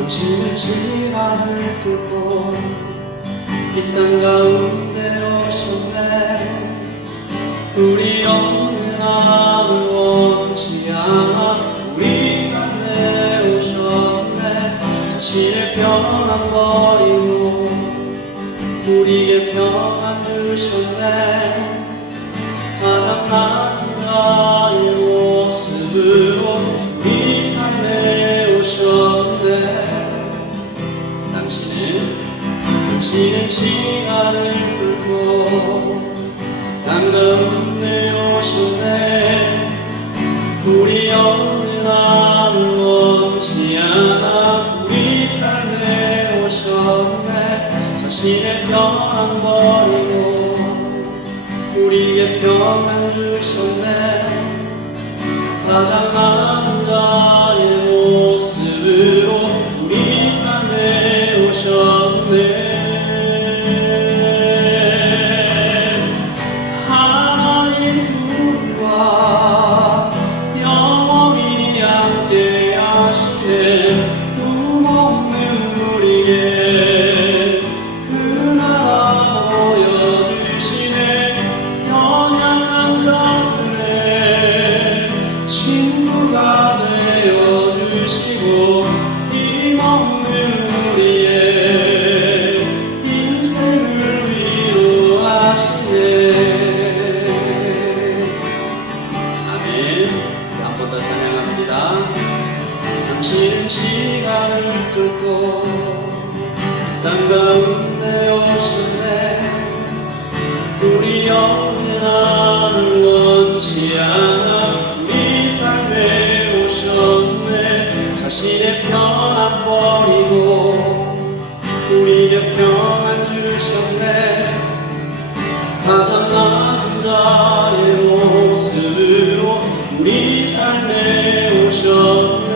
당신은 시간을 뚫고 이 땅 가운데 오셨네. 우리 없는 마음을 원치 않아 우리 삶에 오셨네. 자신의 평안 버리고 우리에게 평안 주셨네. 가장 낮은 나의 모습으로 우리 삶에 오셨네. 당신은 시간을 뚫고 땅 가운데 오셨네. 우리 없는 마음을 원치 않아 우리 삶에 오셨네. 자신의 평안 버리고 우리에게 평안 주셨네. 가장 낮은 나의 모습으로 우리 삶에 오셨네. 당신은 시간을 뚫고 땅 가운데 오셨네. 우리 없는 나를 원치 않아 우리 삶에 오셨네. 자신의 평안 버리고 우리에게 평안 주셨네. 가장 낮은 자의 모습으로 우리 삶에 오셨네.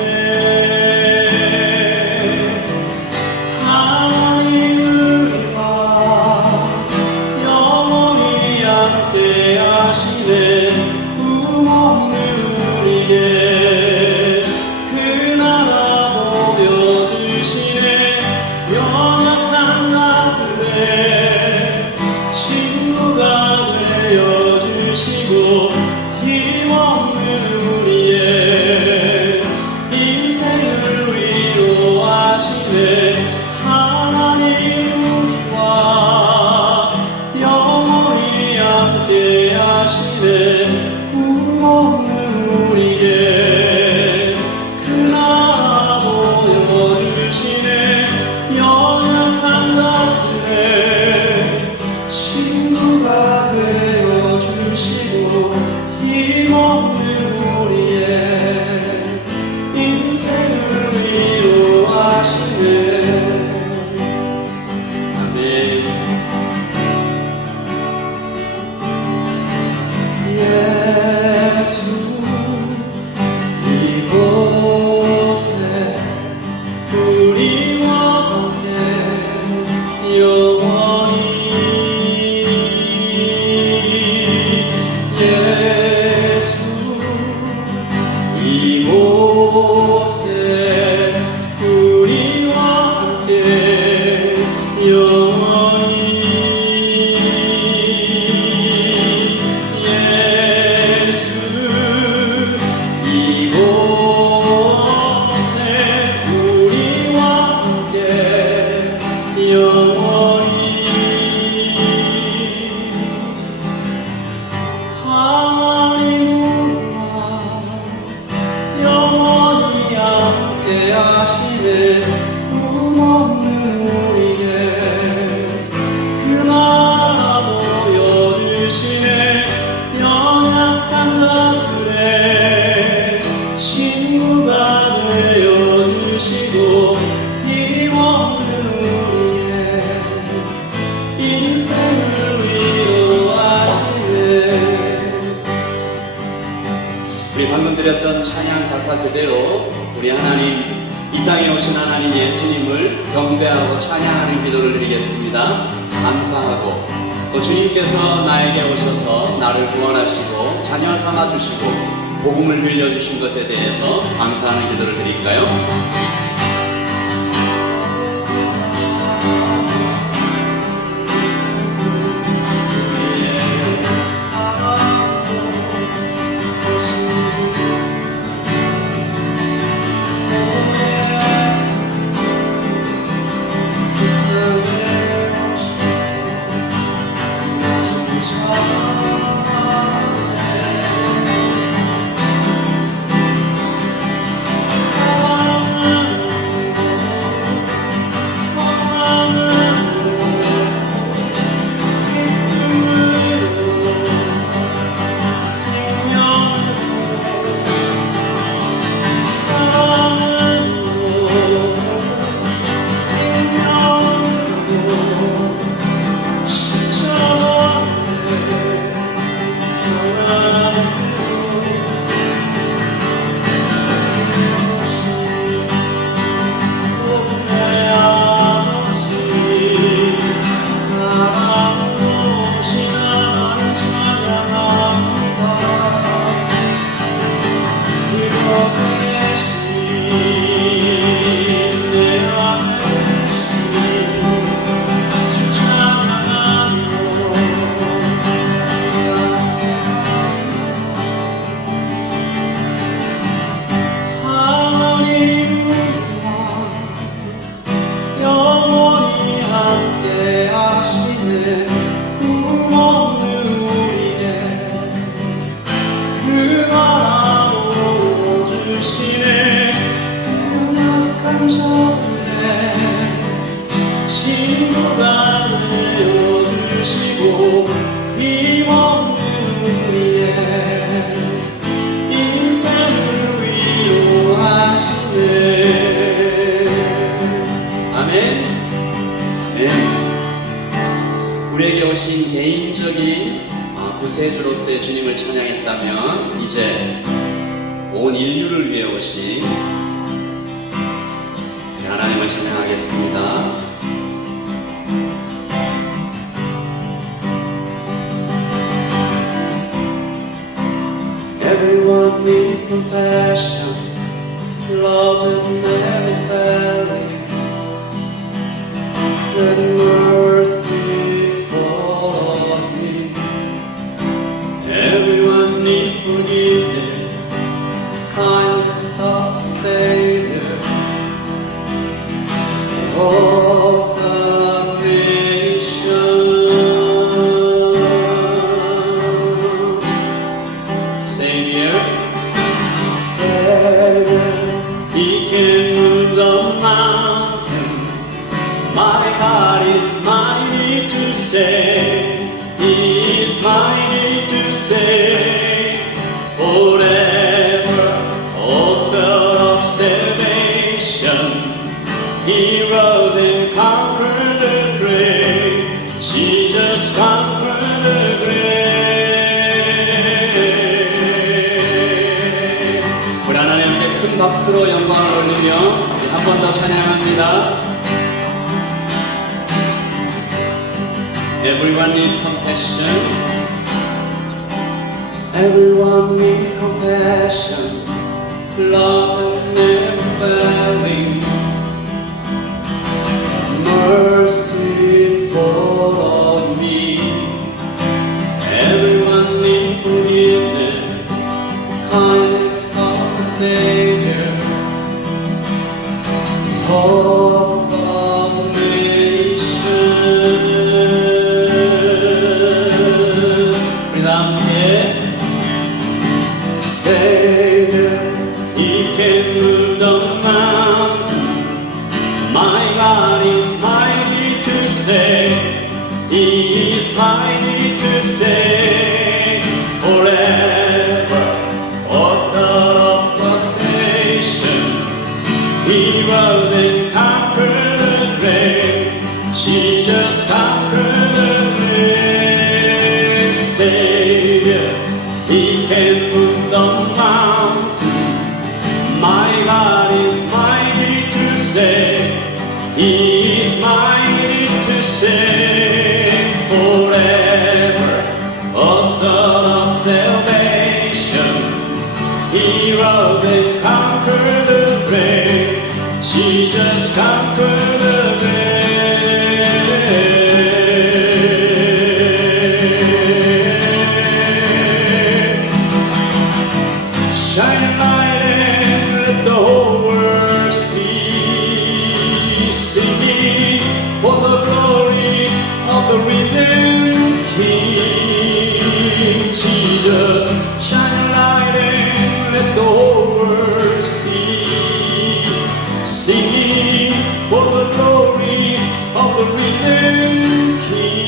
우리 방금 드렸던 찬양 가사 그대로 우리 하나님, 이 땅에 오신 하나님 예수님을 경배하고 찬양하는 기도를 드리겠습니다. 감사하고 또 주님께서 나에게 오셔서 나를 구원하시고 자녀 삼아주시고 복음을 들려주신 것에 대해서 감사하는 기도를 드릴까요? 상처에 친구가 되어주시고 힘없는 우리의 인생을 위로하시네. 아멘. 네. 우리에게 오신 개인적인 구세주로서의 주님을 찬양했다면 이제 온 인류를 위해 오신 하나님을 찬양하겠습니다. Everyone needs compassion, love is never failing. Let mercy fall on me. Everyone needs forgiveness, kindness of Savior. Of the nation, Savior, Savior, He can move the mountain. My God is mighty to save. He is mighty to save forever. Author of salvation. He rose and conquered the grave. Jesus conquered the grave. 우리 하나님께 큰 박수로 영광을 올리며 한 번 더 찬양합니다. Everyone needs compassion. Everyone needs compassion. Love is never failing. Mercy fall on me. Everyone needs forgiveness, kindness of the Savior, hope of nation. 우리 함께 Savior, He can move the mountain. My God is mighty to save. He is mighty to save forever. Author of salvation. He rose and conquered the grave. Jesus conquered the grave. Savior, He can move the mountain. My God is mighty to save. He is mighty to save forever. Author of salvation. He rose and conquered the grave. Jesus conquered the grave. Shine a light and let the whole world see. Singing for the glory of the risen King. Jesus, shine a light and let the whole world see. Singing for the glory of the risen King.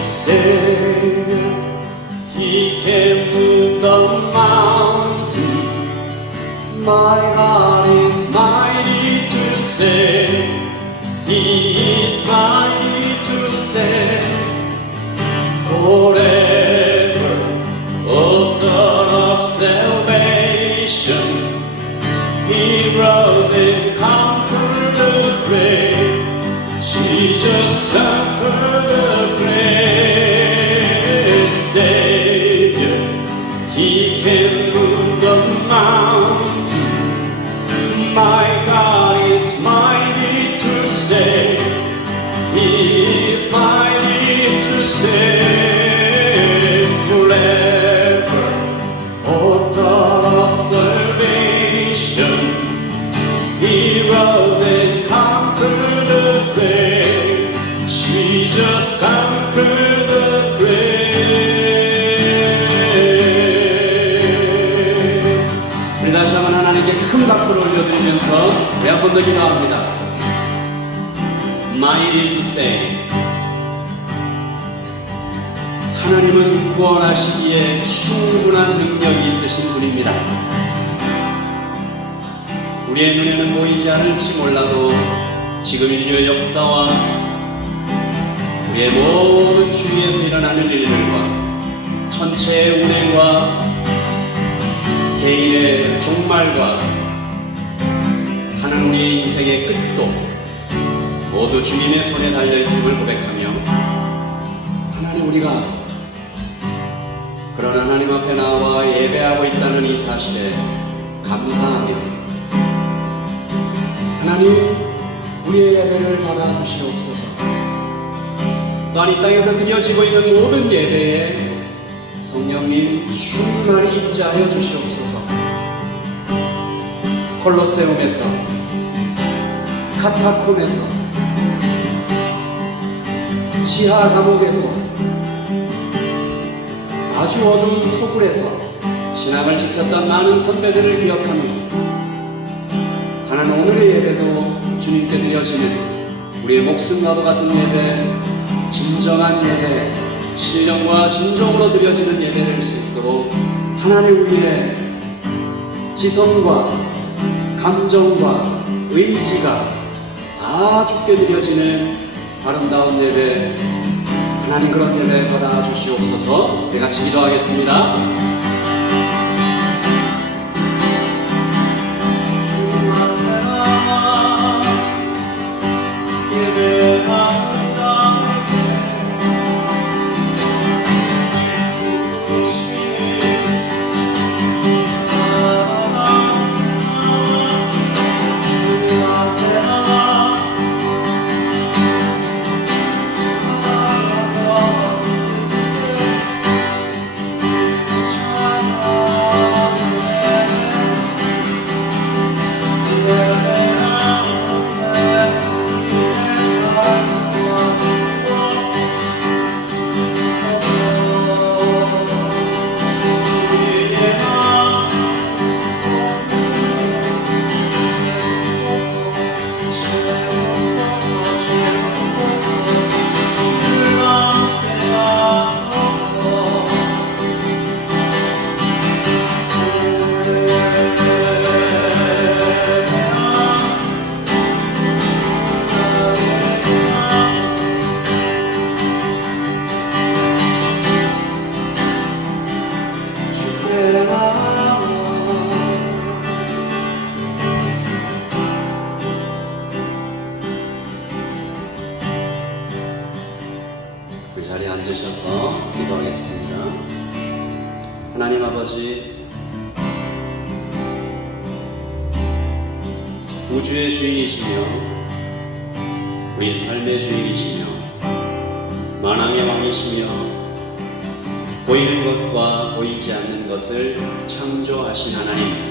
Savior, He can move the mountain. My God is mighty to save. He is mighty to save forever. Author of salvation. He rose and conquered the grave. Jesus conquered the grave. Savior, He can move the mountain. My God is mighty to save. He is mighty to save forever. Author of salvation. 올려드리면서 우리 한 번 더 기도합니다. Mine is the same. 하나님은 구원하시기에 충분한 능력이 있으신 분입니다. 우리의 눈에는 보이지 않을지 몰라도 지금 인류의 역사와 우리의 모든 주위에서 일어나는 일들과 천체의 운행과 개인의 종말과 하는 우리의 인생의 끝도 모두 주님의 손에 달려있음을 고백하며 하나님 우리가 그런 하나님 앞에 나와 예배하고 있다는 이 사실에 감사하며 하나님 우리의 예배를 받아주시옵소서. 또한 이 땅에서 드려지고 있는 모든 예배에 성령님 충만히 임재하여 주시옵소서. 콜로세움에서 카타콤에서 지하 감옥에서 아주 어두운 토굴에서 신앙을 지켰던 많은 선배들을 기억하며 하나님 오늘의 예배도 주님께 드려지는 우리의 목숨과도 같은 예배, 진정한 예배, 신령과 진정으로 드려지는 예배를 할 수 있도록 하나님 우리의 지성과 감정과 의지가 다 주께 드려지는 아름다운 예배, 하나님 그런 예배 받아 주시옵소서. 우리 같이 기도하겠습니다. 그 자리에 앉으셔서 기도하겠습니다. 하나님 아버지, 우주의 주인이시며 우리 삶의 주인이시며 만왕의 왕이시며 보이는 것과 보이지 않는 것을 창조하신 하나님,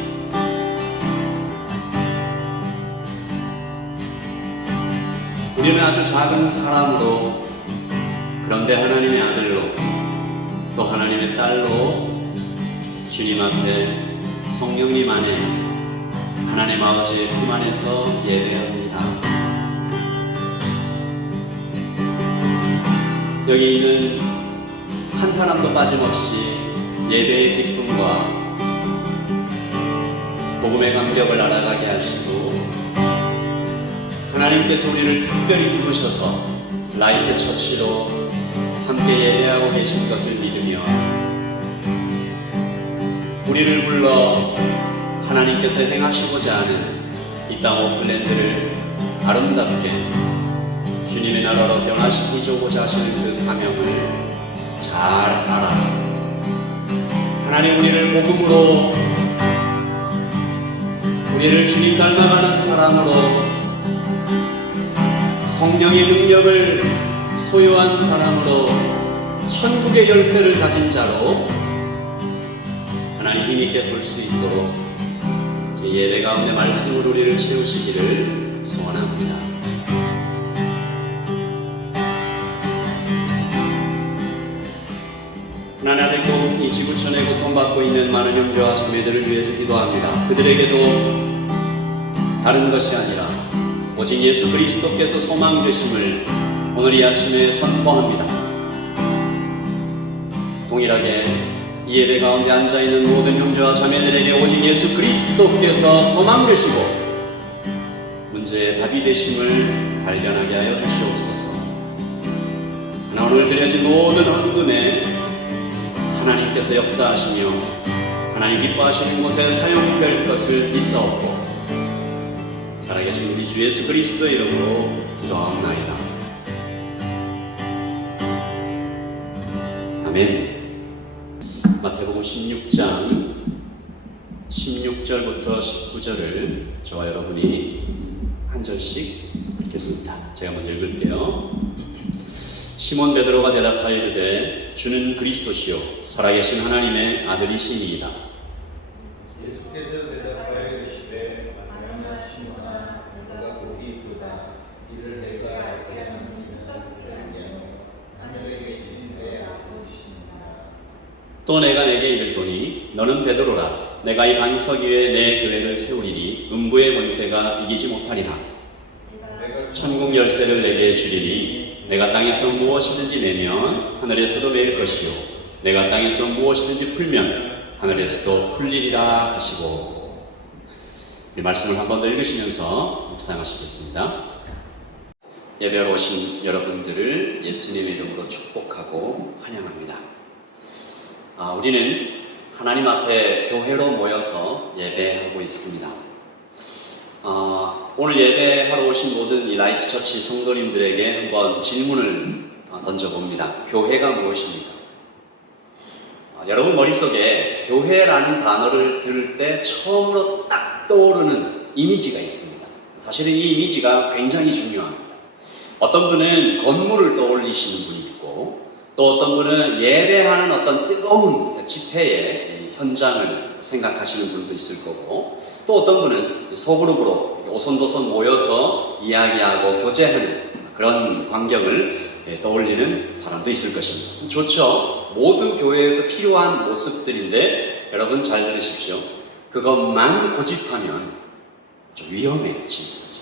우리는 아주 작은 사람으로, 그런데 하나님의 아들로 또 하나님의 딸로 주님 앞에 성령님 안에 하나님 아버지의 품 안에서 예배합니다. 여기 있는 한 사람도 빠짐없이 예배의 기쁨과 복음의 감격을 알아가게 하시고 하나님께서 우리를 특별히 부르셔서 라이트 처치로 함께 예배하고 계신 것을 믿으며 우리를 불러 하나님께서 행하시고자 하는 이 땅 오클랜드를 아름답게 주님의 나라로 변화시키고자 하시는 그 사명을 잘 알아 하나님 우리를 복음으로, 우리를 주님 닮아가는 사람으로, 성령의 능력을 소유한 사람으로, 천국의 열쇠를 가진 자로 하나님 힘있게 설 수 있도록 제 예배 가운데 말씀으로 우리를 채우시기를 소원합니다. 하나님 이 지구촌에 고통받고 있는 많은 형제와 자매들을 위해서 기도합니다. 그들에게도 다른 것이 아니라 오직 예수 그리스도께서 소망 되심을 오늘 이 아침에 선포합니다. 동일하게 이 예배 가운데 앉아있는 모든 형제와 자매들에게 오직 예수 그리스도께서 소망 되시고 문제의 답이 되심을 발견하게 하여 주시옵소서. 하나 오늘 드려진 모든 헌금에 하나님께서 역사하시며 하나님 기뻐하시는 곳에 사용될 것을 믿사옵고 살아계신 우리 주 예수 그리스도의 이름으로 기도하옵나이다. 아멘. 마태복음 16장 16절부터 19절을 저와 여러분이 한 절씩 읽겠습니다. 제가 먼저 읽을게요. 시몬 베드로가 대답하여 이르되 주는 그리스도시요 살아계신 하나님의 아들이시니이다. 예수께서 대답하여 이르시되 아니나 시몬아 너가 복이 있도다. 이를 내가 알게 하느니라. 하늘에 계신 내 아버지시니라. 또 내가 내게 이르노니 너는 베드로라. 내가 이 반석 위에 내 교회를 세우리니 음부의 권세가 이기지 못하리라. 천국 열쇠를 내게 주리니 내가 땅에서 무엇이든지 내면 하늘에서도 매일 것이요 내가 땅에서 무엇이든지 풀면 하늘에서도 풀리리라 하시고. 이 말씀을 한 번 더 읽으시면서 묵상하시겠습니다. 예배로 오신 여러분들을 예수님의 이름으로 축복하고 환영합니다. 우리는 하나님 앞에 교회로 모여서 예배하고 있습니다. 오늘 예배하러 오신 모든 이 라이트 처치 성도님들에게 한번 질문을 던져봅니다. 교회가 무엇입니까? 여러분 머릿속에 교회라는 단어를 들을 때 처음으로 딱 떠오르는 이미지가 있습니다. 사실은 이 이미지가 굉장히 중요합니다. 어떤 분은 건물을 떠올리시는 분이 있고 또 어떤 분은 예배하는 어떤 뜨거운 집회의 현장을 생각하시는 분도 있을 거고 또 어떤 분은 소그룹으로 오손도손 모여서 이야기하고 교제하는 그런 광경을 떠올리는 사람도 있을 것입니다. 좋죠. 모두 교회에서 필요한 모습들인데 여러분 잘 들으십시오. 그것만 고집하면 좀 위험해지는 거죠.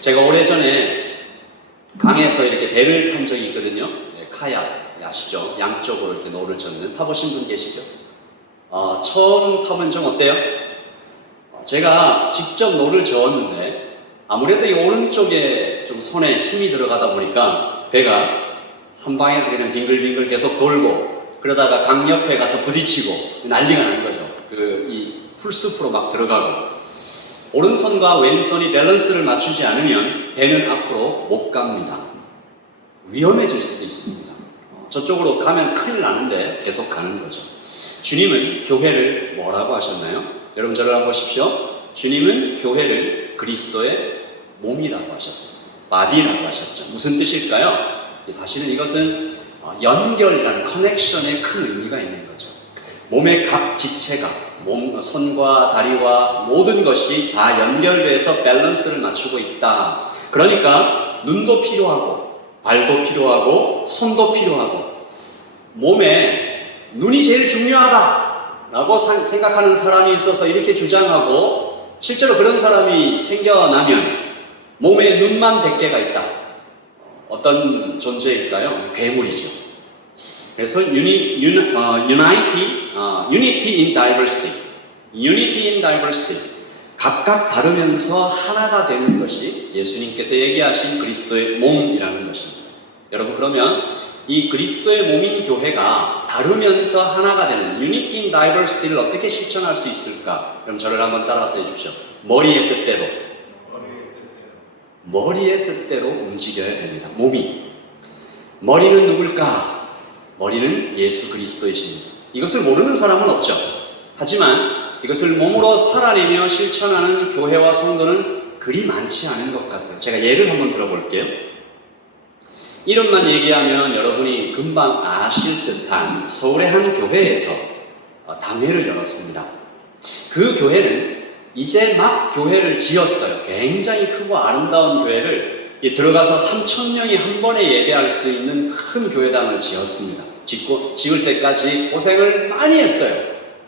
제가 오래전에 강에서 이렇게 배를 탄 적이 있거든요. 카약 아시죠? 양쪽으로 이렇게 노를 젓는 타보신 분 계시죠? 처음 타면 좀 어때요? 제가 직접 노를 저었는데 아무래도 이 오른쪽에 좀 손에 힘이 들어가다 보니까 배가 한 방에서 그냥 빙글빙글 계속 돌고 그러다가 강 옆에 가서 부딪히고 난리가 난 거죠. 이 풀숲으로 막 들어가고 오른손과 왼손이 밸런스를 맞추지 않으면 배는 앞으로 못 갑니다. 위험해질 수도 있습니다. 저쪽으로 가면 큰일 나는데 계속 가는 거죠. 주님은 교회를 뭐라고 하셨나요? 여러분 저를 한번 보십시오. 주님은 교회를 그리스도의 몸이라고 하셨습니다. 바디라고 하셨죠. 무슨 뜻일까요? 사실은 이것은 연결이라는 커넥션에 큰 의미가 있는 거죠. 몸의 각 지체가 손과 다리와 모든 것이 다 연결돼서 밸런스를 맞추고 있다. 그러니까 눈도 필요하고 발도 필요하고 손도 필요하고 몸에 눈이 제일 중요하다라고 생각하는 사람이 있어서 이렇게 주장하고 실제로 그런 사람이 생겨나면 몸에 눈만 100개가 있다. 어떤 존재일까요? 괴물이죠. 그래서 unity in diversity. unity in diversity. 각각 다르면서 하나가 되는 것이 예수님께서 얘기하신 그리스도의 몸이라는 것입니다. 여러분 그러면 이 그리스도의 몸인 교회가 다르면서 하나가 되는 unity in diversity를 어떻게 실천할 수 있을까? 그럼 저를 한번 따라서 해주십시오. 머리의 뜻대로 움직여야 됩니다. 몸이. 머리는 누굴까? 머리는 예수 그리스도이십니다. 이것을 모르는 사람은 없죠. 하지만 이것을 몸으로 살아내며 실천하는 교회와 성도는 그리 많지 않은 것 같아요. 제가 예를 한번 들어볼게요. 이름만 얘기하면 여러분이 금방 아실 듯한 서울의 한 교회에서 당회를 열었습니다. 그 교회는 이제 막 교회를 지었어요. 굉장히 크고 아름다운 교회를 들어가서 3,000명이 한 번에 예배할 수 있는 큰 교회당을 지었습니다. 지을 때까지 고생을 많이 했어요.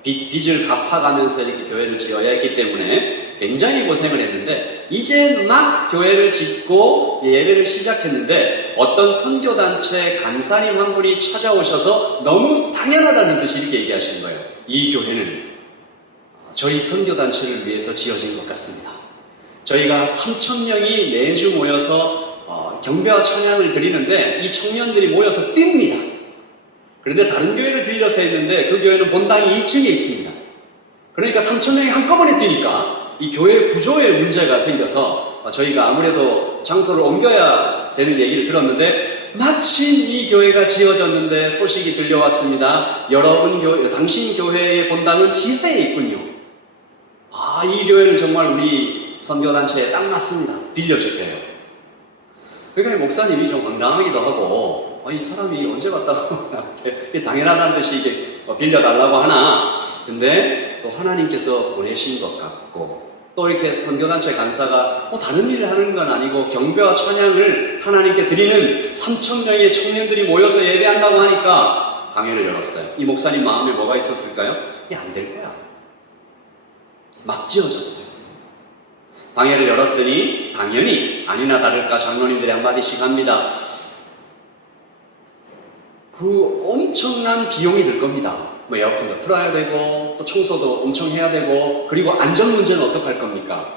빚을 갚아가면서 이렇게 교회를 지어야 했기 때문에 굉장히 고생을 했는데 이제 막 교회를 짓고 예배를 시작했는데 어떤 선교단체 간사님 한 분이 찾아오셔서 너무 당연하다는 듯이 이렇게 얘기하시는 거예요. 이 교회는 저희 선교단체를 위해서 지어진 것 같습니다. 저희가 3,000명이 매주 모여서 경배와 찬양을 드리는데 이 청년들이 모여서 뜁니다. 그런데 다른 교회를 빌려서 했는데 그 교회는 본당이 2층에 있습니다. 그러니까 3,000명이 한꺼번에 뛰니까 이 교회 구조에 문제가 생겨서 저희가 아무래도 장소를 옮겨야 되는 얘기를 들었는데 마침 이 교회가 지어졌는데 소식이 들려왔습니다. 당신 교회의 본당은 지하에 있군요. 이 교회는 정말 우리 선교단체에 딱 맞습니다. 빌려주세요. 그러니까 목사님이 좀 황당하기도 하고 이 사람이 언제 왔다고 나한테 당연하다는 듯이 이게 빌려달라고 하나. 근데 또 하나님께서 보내신 것 같고 또 이렇게 선교단체 간사가 다른 일을 하는 건 아니고 경배와 찬양을 하나님께 드리는 3,000명의 청년들이 모여서 예배한다고 하니까 강연을 열었어요. 이 목사님 마음에 뭐가 있었을까요? 이게 안 될 거야. 막 지어졌어요. 강연을 열었더니 당연히 아니나 다를까 장로님들이 한마디씩 합니다. 그 엄청난 비용이 들 겁니다. 에어컨도 틀어야 되고 또 청소도 엄청 해야 되고 그리고 안전 문제는 어떡할 겁니까?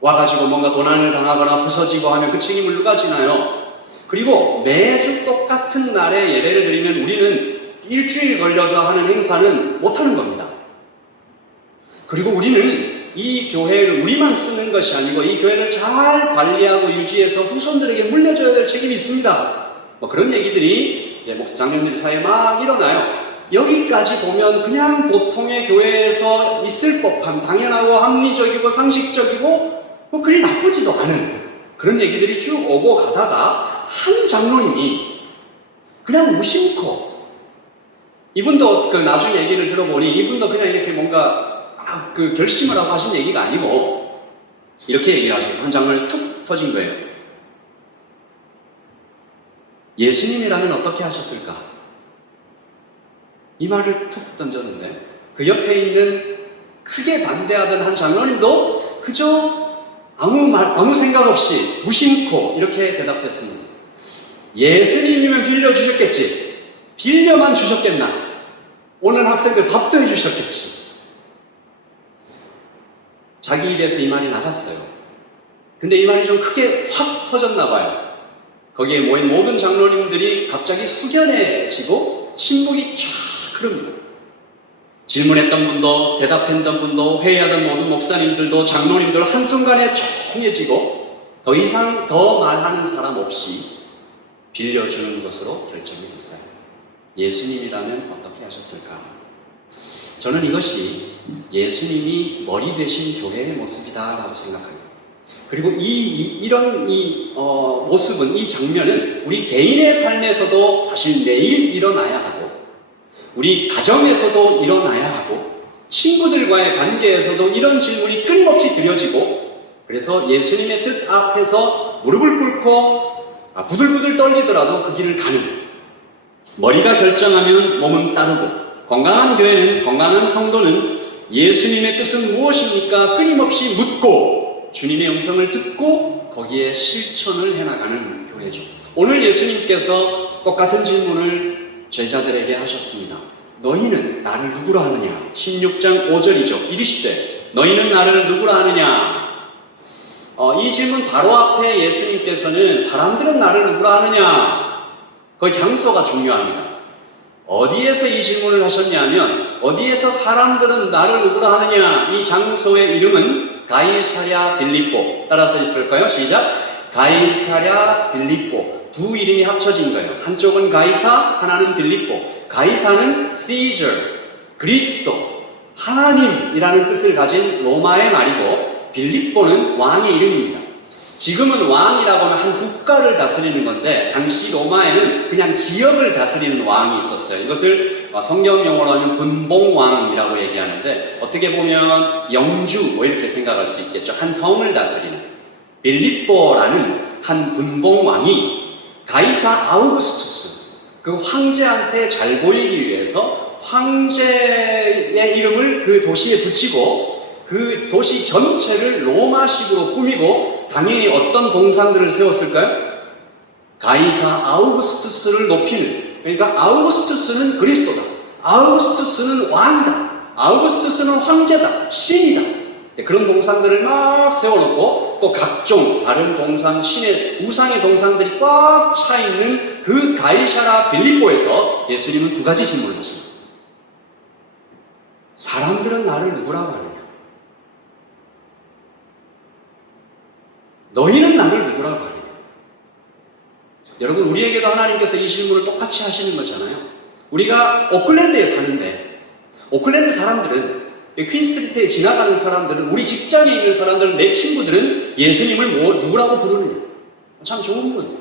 와가지고 뭔가 도난을 당하거나 부서지고 하면 그 책임을 누가 지나요? 그리고 매주 똑같은 날에 예배를 드리면 우리는 일주일 걸려서 하는 행사는 못하는 겁니다. 그리고 우리는 이 교회를 우리만 쓰는 것이 아니고 이 교회를 잘 관리하고 유지해서 후손들에게 물려줘야 될 책임이 있습니다. 그런 얘기들이 장로님들 사이에 막 일어나요. 여기까지 보면 그냥 보통의 교회에서 있을 법한 당연하고 합리적이고 상식적이고 그리 나쁘지도 않은 그런 얘기들이 쭉 오고 가다가 한 장로님이 그냥 무심코 이분도 나중에 얘기를 들어보니 이분도 그냥 이렇게 뭔가 결심을 하고 하신 얘기가 아니고 이렇게 얘기를 하시고 한 장면이 툭 터진 거예요. 예수님이라면 어떻게 하셨을까? 이 말을 툭 던졌는데 그 옆에 있는 크게 반대하던 한 장로님도 그저 아무 생각 없이 무심코 이렇게 대답했습니다. 예수님이면 빌려주셨겠지. 빌려만 주셨겠나? 오늘 학생들 밥도 해주셨겠지. 자기 입에서 이 말이 나갔어요. 근데 이 말이 좀 크게 확 퍼졌나 봐요. 거기에 모인 모든 장로님들이 갑자기 숙연해지고 침묵이 쫙 흐릅니다. 질문했던 분도 대답했던 분도 회의하던 모든 목사님들도 장로님들 한순간에 조용해지고 더 이상 더 말하는 사람 없이 빌려주는 것으로 결정이 됐어요. 예수님이라면 어떻게 하셨을까? 저는 이것이 예수님이 머리 되신 교회의 모습이다라고 생각합니다. 그리고 이런 모습은, 이 장면은 우리 개인의 삶에서도 사실 매일 일어나야 하고, 우리 가정에서도 일어나야 하고, 친구들과의 관계에서도 이런 질문이 끊임없이 드려지고, 그래서 예수님의 뜻 앞에서 무릎을 꿇고 부들부들 떨리더라도 그 길을 가는, 머리가 결정하면 몸은 따르고, 건강한 교회는, 건강한 성도는 예수님의 뜻은 무엇입니까? 끊임없이 묻고 주님의 음성을 듣고 거기에 실천을 해나가는 교회죠. 오늘 예수님께서 똑같은 질문을 제자들에게 하셨습니다. 너희는 나를 누구라 하느냐? 16장 5절이죠. 이르시되 너희는 나를 누구라 하느냐? 이 질문 바로 앞에 예수님께서는 사람들은 나를 누구라 하느냐? 거의 장소가 중요합니다. 어디에서 이 질문을 하셨냐면, 어디에서 사람들은 나를 누구라 하느냐? 이 장소의 이름은 가이사랴 빌립보. 따라서 읽을까요? 시작. 가이사랴 빌립보. 두 이름이 합쳐진 거예요. 한쪽은 가이사, 하나는 빌립보. 가이사는 시저, 그리스도, 하나님이라는 뜻을 가진 로마의 말이고, 빌립보는 왕의 이름입니다. 지금은 왕이라고 하면 한 국가를 다스리는 건데, 당시 로마에는 그냥 지역을 다스리는 왕이 있었어요. 이것을 성경 용어로 하면 분봉왕이라고 얘기하는데, 어떻게 보면 영주 이렇게 생각할 수 있겠죠. 한 성을 다스리는 빌립보라는 한 분봉왕이 가이사 아우구스투스, 그 황제한테 잘 보이기 위해서 황제의 이름을 그 도시에 붙이고 그 도시 전체를 로마식으로 꾸미고 당연히 어떤 동상들을 세웠을까요? 가이사 아우구스투스를 높이는, 그러니까 아우구스투스는 그리스도다. 아우구스투스는 왕이다. 아우구스투스는 황제다. 신이다. 그런 동상들을 막 세워놓고 또 각종 다른 동상, 신의 우상의 동상들이 꽉 차 있는 그 가이사라 빌립보에서 예수님은 두 가지 질문을 하십니다. 사람들은 나를 누구라고 하느냐? 너희는 나를 누구라고 하느냐? 여러분, 우리에게도 하나님께서 이 질문을 똑같이 하시는 거잖아요. 우리가 오클랜드에 사는데 오클랜드 사람들은, 퀸스트리트에 지나가는 사람들은, 우리 직장에 있는 사람들은, 내 친구들은 예수님을 누구라고 부르느냐? 참 좋은 분.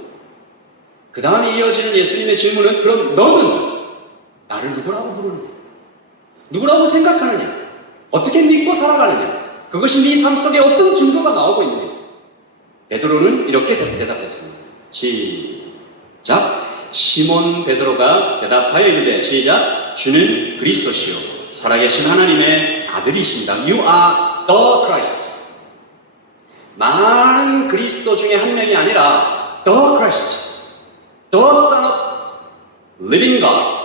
그 다음에 이어지는 예수님의 질문은, 그럼 너는 나를 누구라고 부르느냐? 누구라고 생각하느냐? 어떻게 믿고 살아가느냐? 그것이 네 삶 속에 어떤 증거가 나오고 있느냐? 베드로는 이렇게 대답했습니다. 시작. 시몬 베드로가 대답하여 이르되, 시작. 주는 그리스도시요 살아계신 하나님의 아들이십니다. You are the Christ. 많은 그리스도 중에 한 명이 아니라 the Christ, the Son of Living God.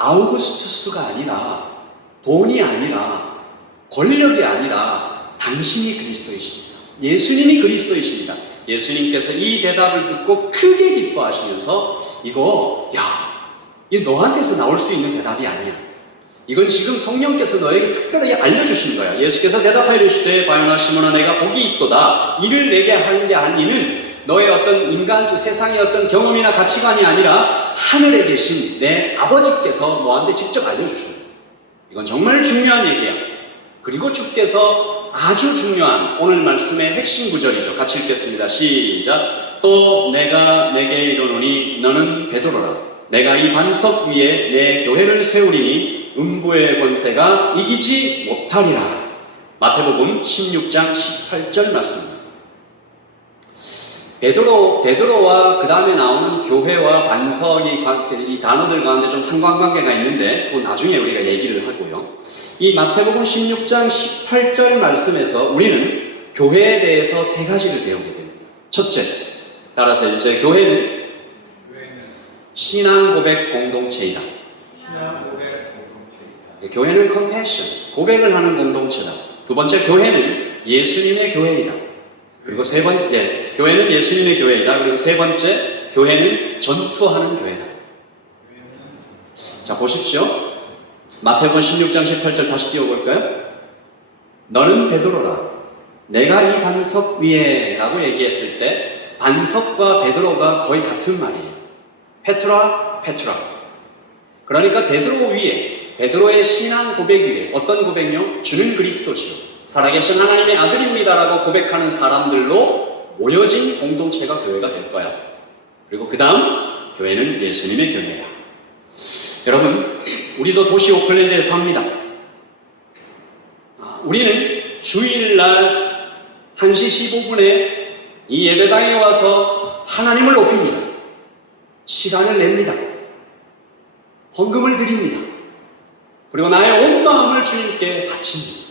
아우구스투스가 아니라, 돈이 아니라, 권력이 아니라 당신이 그리스도이십니다. 예수님이 그리스도이십니다. 예수님께서 이 대답을 듣고 크게 기뻐하시면서, 이거 너한테서 나올 수 있는 대답이 아니야. 이건 지금 성령께서 너에게 특별하게 알려주신 거야. 예수께서 대답하여 이르시되, 바요나 시몬아 내가 복이 있도다. 이를 내게 하는데 할 이는 너의 어떤 세상의 어떤 경험이나 가치관이 아니라 하늘에 계신 내 아버지께서 너한테 직접 알려주신 거야. 이건 정말 중요한 얘기야. 그리고 주께서 아주 중요한 오늘 말씀의 핵심 구절이죠. 같이 읽겠습니다. 시작. 또 내가 내게 이르노니 너는 베드로라. 내가 이 반석 위에 내 교회를 세우리니 음부의 권세가 이기지 못하리라. 마태복음 16장 18절 말씀입니다. 베드로와 그 다음에 나오는 교회와 반석이 이 단어들 가운데 좀 상관관계가 있는데 그건 나중에 우리가 얘기를 하고요. 이 마태복음 16장 18절 말씀에서 우리는 교회에 대해서 세 가지를 배우게 됩니다. 첫째, 따라서 해주세요. 교회는 신앙 고백 공동체이다. 교회는 컴패션, 고백을 하는 공동체다. 두 번째, 교회는 예수님의 교회이다. 그리고 세 번째, 교회는 예수님의 교회이다. 그리고 세 번째, 교회는 전투하는 교회다. 자, 보십시오. 마태복음 16장 18절 다시 띄워볼까요? 너는 베드로라. 내가 이 반석 위에 라고 얘기했을 때 반석과 베드로가 거의 같은 말이에요. 페트라. 그러니까 베드로 위에, 베드로의 신앙 고백 위에 어떤 고백요? 주는 그리스도시요 살아계신 하나님의 아들입니다라고 고백하는 사람들로 모여진 공동체가 교회가 될 거야. 그리고 그 다음 교회는 예수님의 교회야. 여러분, 우리도 도시 오클랜드에 삽니다. 우리는 주일날 1시 15분에 이 예배당에 와서 하나님을 높입니다. 시간을 냅니다. 헌금을 드립니다. 그리고 나의 온 마음을 주님께 바칩니다.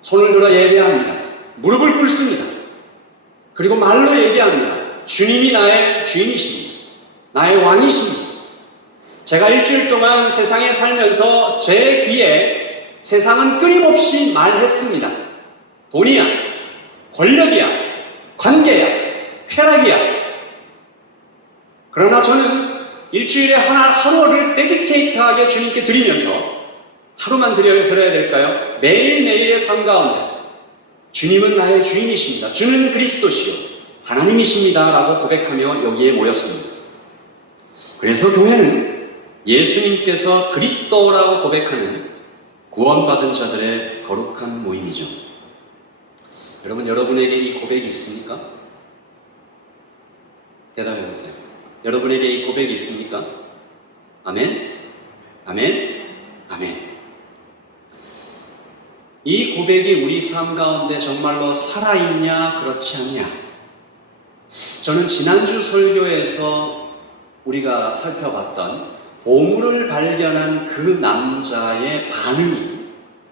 손을 들어 예배합니다. 무릎을 꿇습니다. 그리고 말로 얘기합니다. 주님이 나의 주인이십니다. 나의 왕이십니다. 제가 일주일 동안 세상에 살면서 제 귀에 세상은 끊임없이 말했습니다. 돈이야, 권력이야, 관계야, 쾌락이야. 그러나 저는 일주일에 하루를 데디케이트하게 주님께 드리면서 하루만 드려야 될까요? 매일매일의 삶 가운데 주님은 나의 주인이십니다. 주는 그리스도시요 하나님이십니다 라고 고백하며 여기에 모였습니다. 그래서 교회는 예수님께서 그리스도라고 고백하는 구원받은 자들의 거룩한 모임이죠. 여러분, 여러분에게 이 고백이 있습니까? 대답해보세요. 여러분에게 이 고백이 있습니까? 아멘? 아멘? 아멘. 이 고백이 우리 삶 가운데 정말로 살아있냐, 그렇지 않냐? 저는 지난주 설교에서 우리가 살펴봤던 보물을 발견한 그 남자의 반응이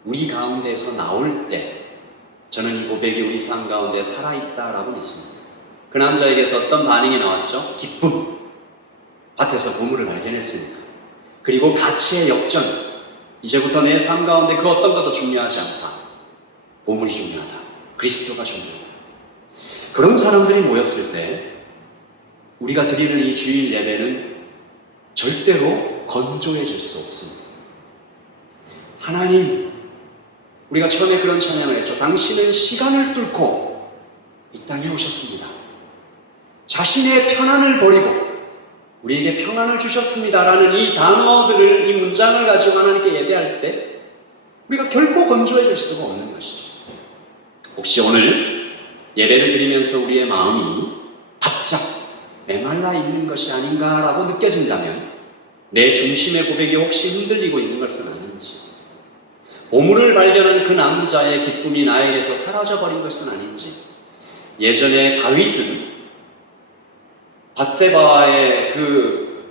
우리 가운데에서 나올 때 저는 이 고백이 우리 삶 가운데 살아있다라고 믿습니다. 그 남자에게서 어떤 반응이 나왔죠? 기쁨. 밭에서 보물을 발견했으니까. 그리고 가치의 역전. 이제부터 내 삶 가운데 그 어떤 것도 중요하지 않다. 보물이 중요하다. 그리스도가 중요하다. 그런 사람들이 모였을 때 우리가 드리는 이 주일 예배는 절대로 건조해질 수 없습니다. 하나님, 우리가 처음에 그런 찬양을 했죠. 당신은 시간을 뚫고 이 땅에 오셨습니다. 자신의 편안을 버리고 우리에게 평안을 주셨습니다라는 이 단어들을, 이 문장을 가지고 하나님께 예배할 때 우리가 결코 건조해질 수가 없는 것이죠. 혹시 오늘 예배를 드리면서 우리의 마음이 바짝 메말라 있는 것이 아닌가라고 느껴진다면 내 중심의 고백이 혹시 흔들리고 있는 것은 아닌지, 보물을 발견한 그 남자의 기쁨이 나에게서 사라져버린 것은 아닌지, 예전에 다윗은 밧세바의 그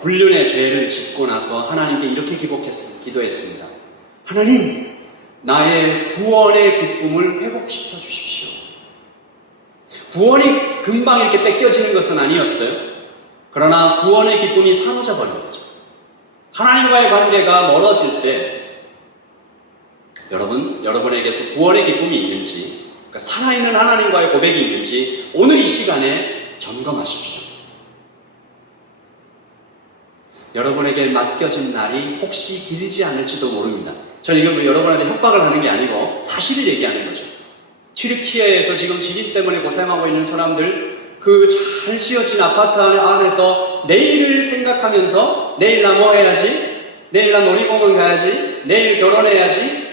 불륜의 죄를 짓고 나서 하나님께 이렇게 기도했습니다. 하나님, 나의 구원의 기쁨을 회복시켜 주십시오. 구원이 금방 이렇게 뺏겨지는 것은 아니었어요. 그러나 구원의 기쁨이 사라져 버린 거죠. 하나님과의 관계가 멀어질 때 여러분에게서 구원의 기쁨이 있는지, 그러니까 살아있는 하나님과의 고백이 있는지 오늘 이 시간에 점검하십시오. 여러분에게 맡겨진 날이 혹시 길지 않을지도 모릅니다. 저는 이건 여러분한테 협박을 하는 게 아니고 사실을 얘기하는 거죠. 튀르키예에서 지금 지진 때문에 고생하고 있는 사람들, 그 잘 지어진 아파트 안에서 내일을 생각하면서 내일 나 뭐 해야지, 내일 나 놀이공원 가야지, 내일 결혼해야지,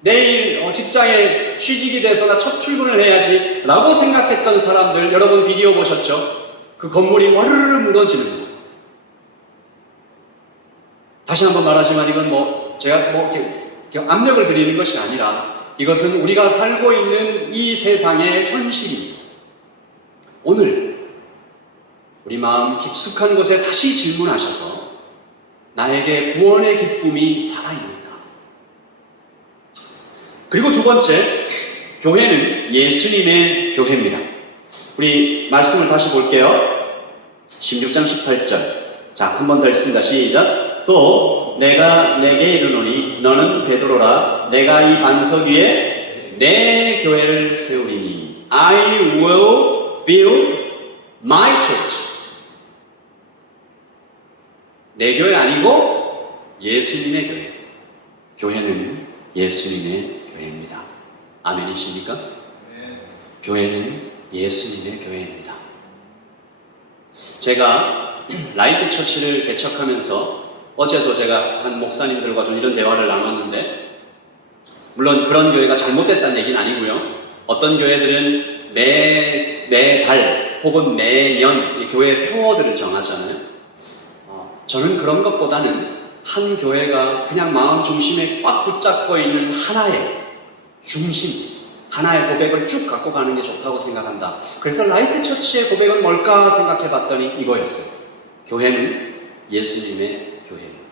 내일 직장에 취직이 돼서 나 첫 출근을 해야지 라고 생각했던 사람들, 여러분 비디오 보셨죠? 그 건물이 와르르 무너지는 거예요. 다시 한번 말하지만 이건 제가 이렇게 압력을 드리는 것이 아니라 이것은 우리가 살고 있는 이 세상의 현실입니다. 오늘 우리 마음 깊숙한 곳에 다시 질문하셔서 나에게 구원의 기쁨이 살아있는가? 그리고 두 번째, 교회는 예수님의 교회입니다. 우리 말씀을 다시 볼게요. 16장 18절. 자, 한 번 더 읽습니다. 시작. 또 내가 내게 이르노니 너는 베드로라. 내가 이 반석 위에 내 교회를 세우리니 I will build my church. 내 교회 아니고 예수님의 교회. 교회는 예수님의 교회입니다. 아멘이십니까? 교회는 예수님의 교회입니다. 제가 라이트 처치를 개척하면서 어제도 제가 한 목사님들과 좀 이런 대화를 나눴는데, 물론 그런 교회가 잘못됐다는 얘기는 아니고요. 어떤 교회들은 매달 혹은 매년 이 교회 표어들을 정하잖아요. 저는 그런 것보다는 한 교회가 그냥 마음 중심에 꽉 붙잡고 있는 하나의 중심, 하나의 고백을 쭉 갖고 가는 게 좋다고 생각한다. 그래서 라이트 처치의 고백은 뭘까 생각해 봤더니 이거였어요. 교회는 예수님의 교회입니다.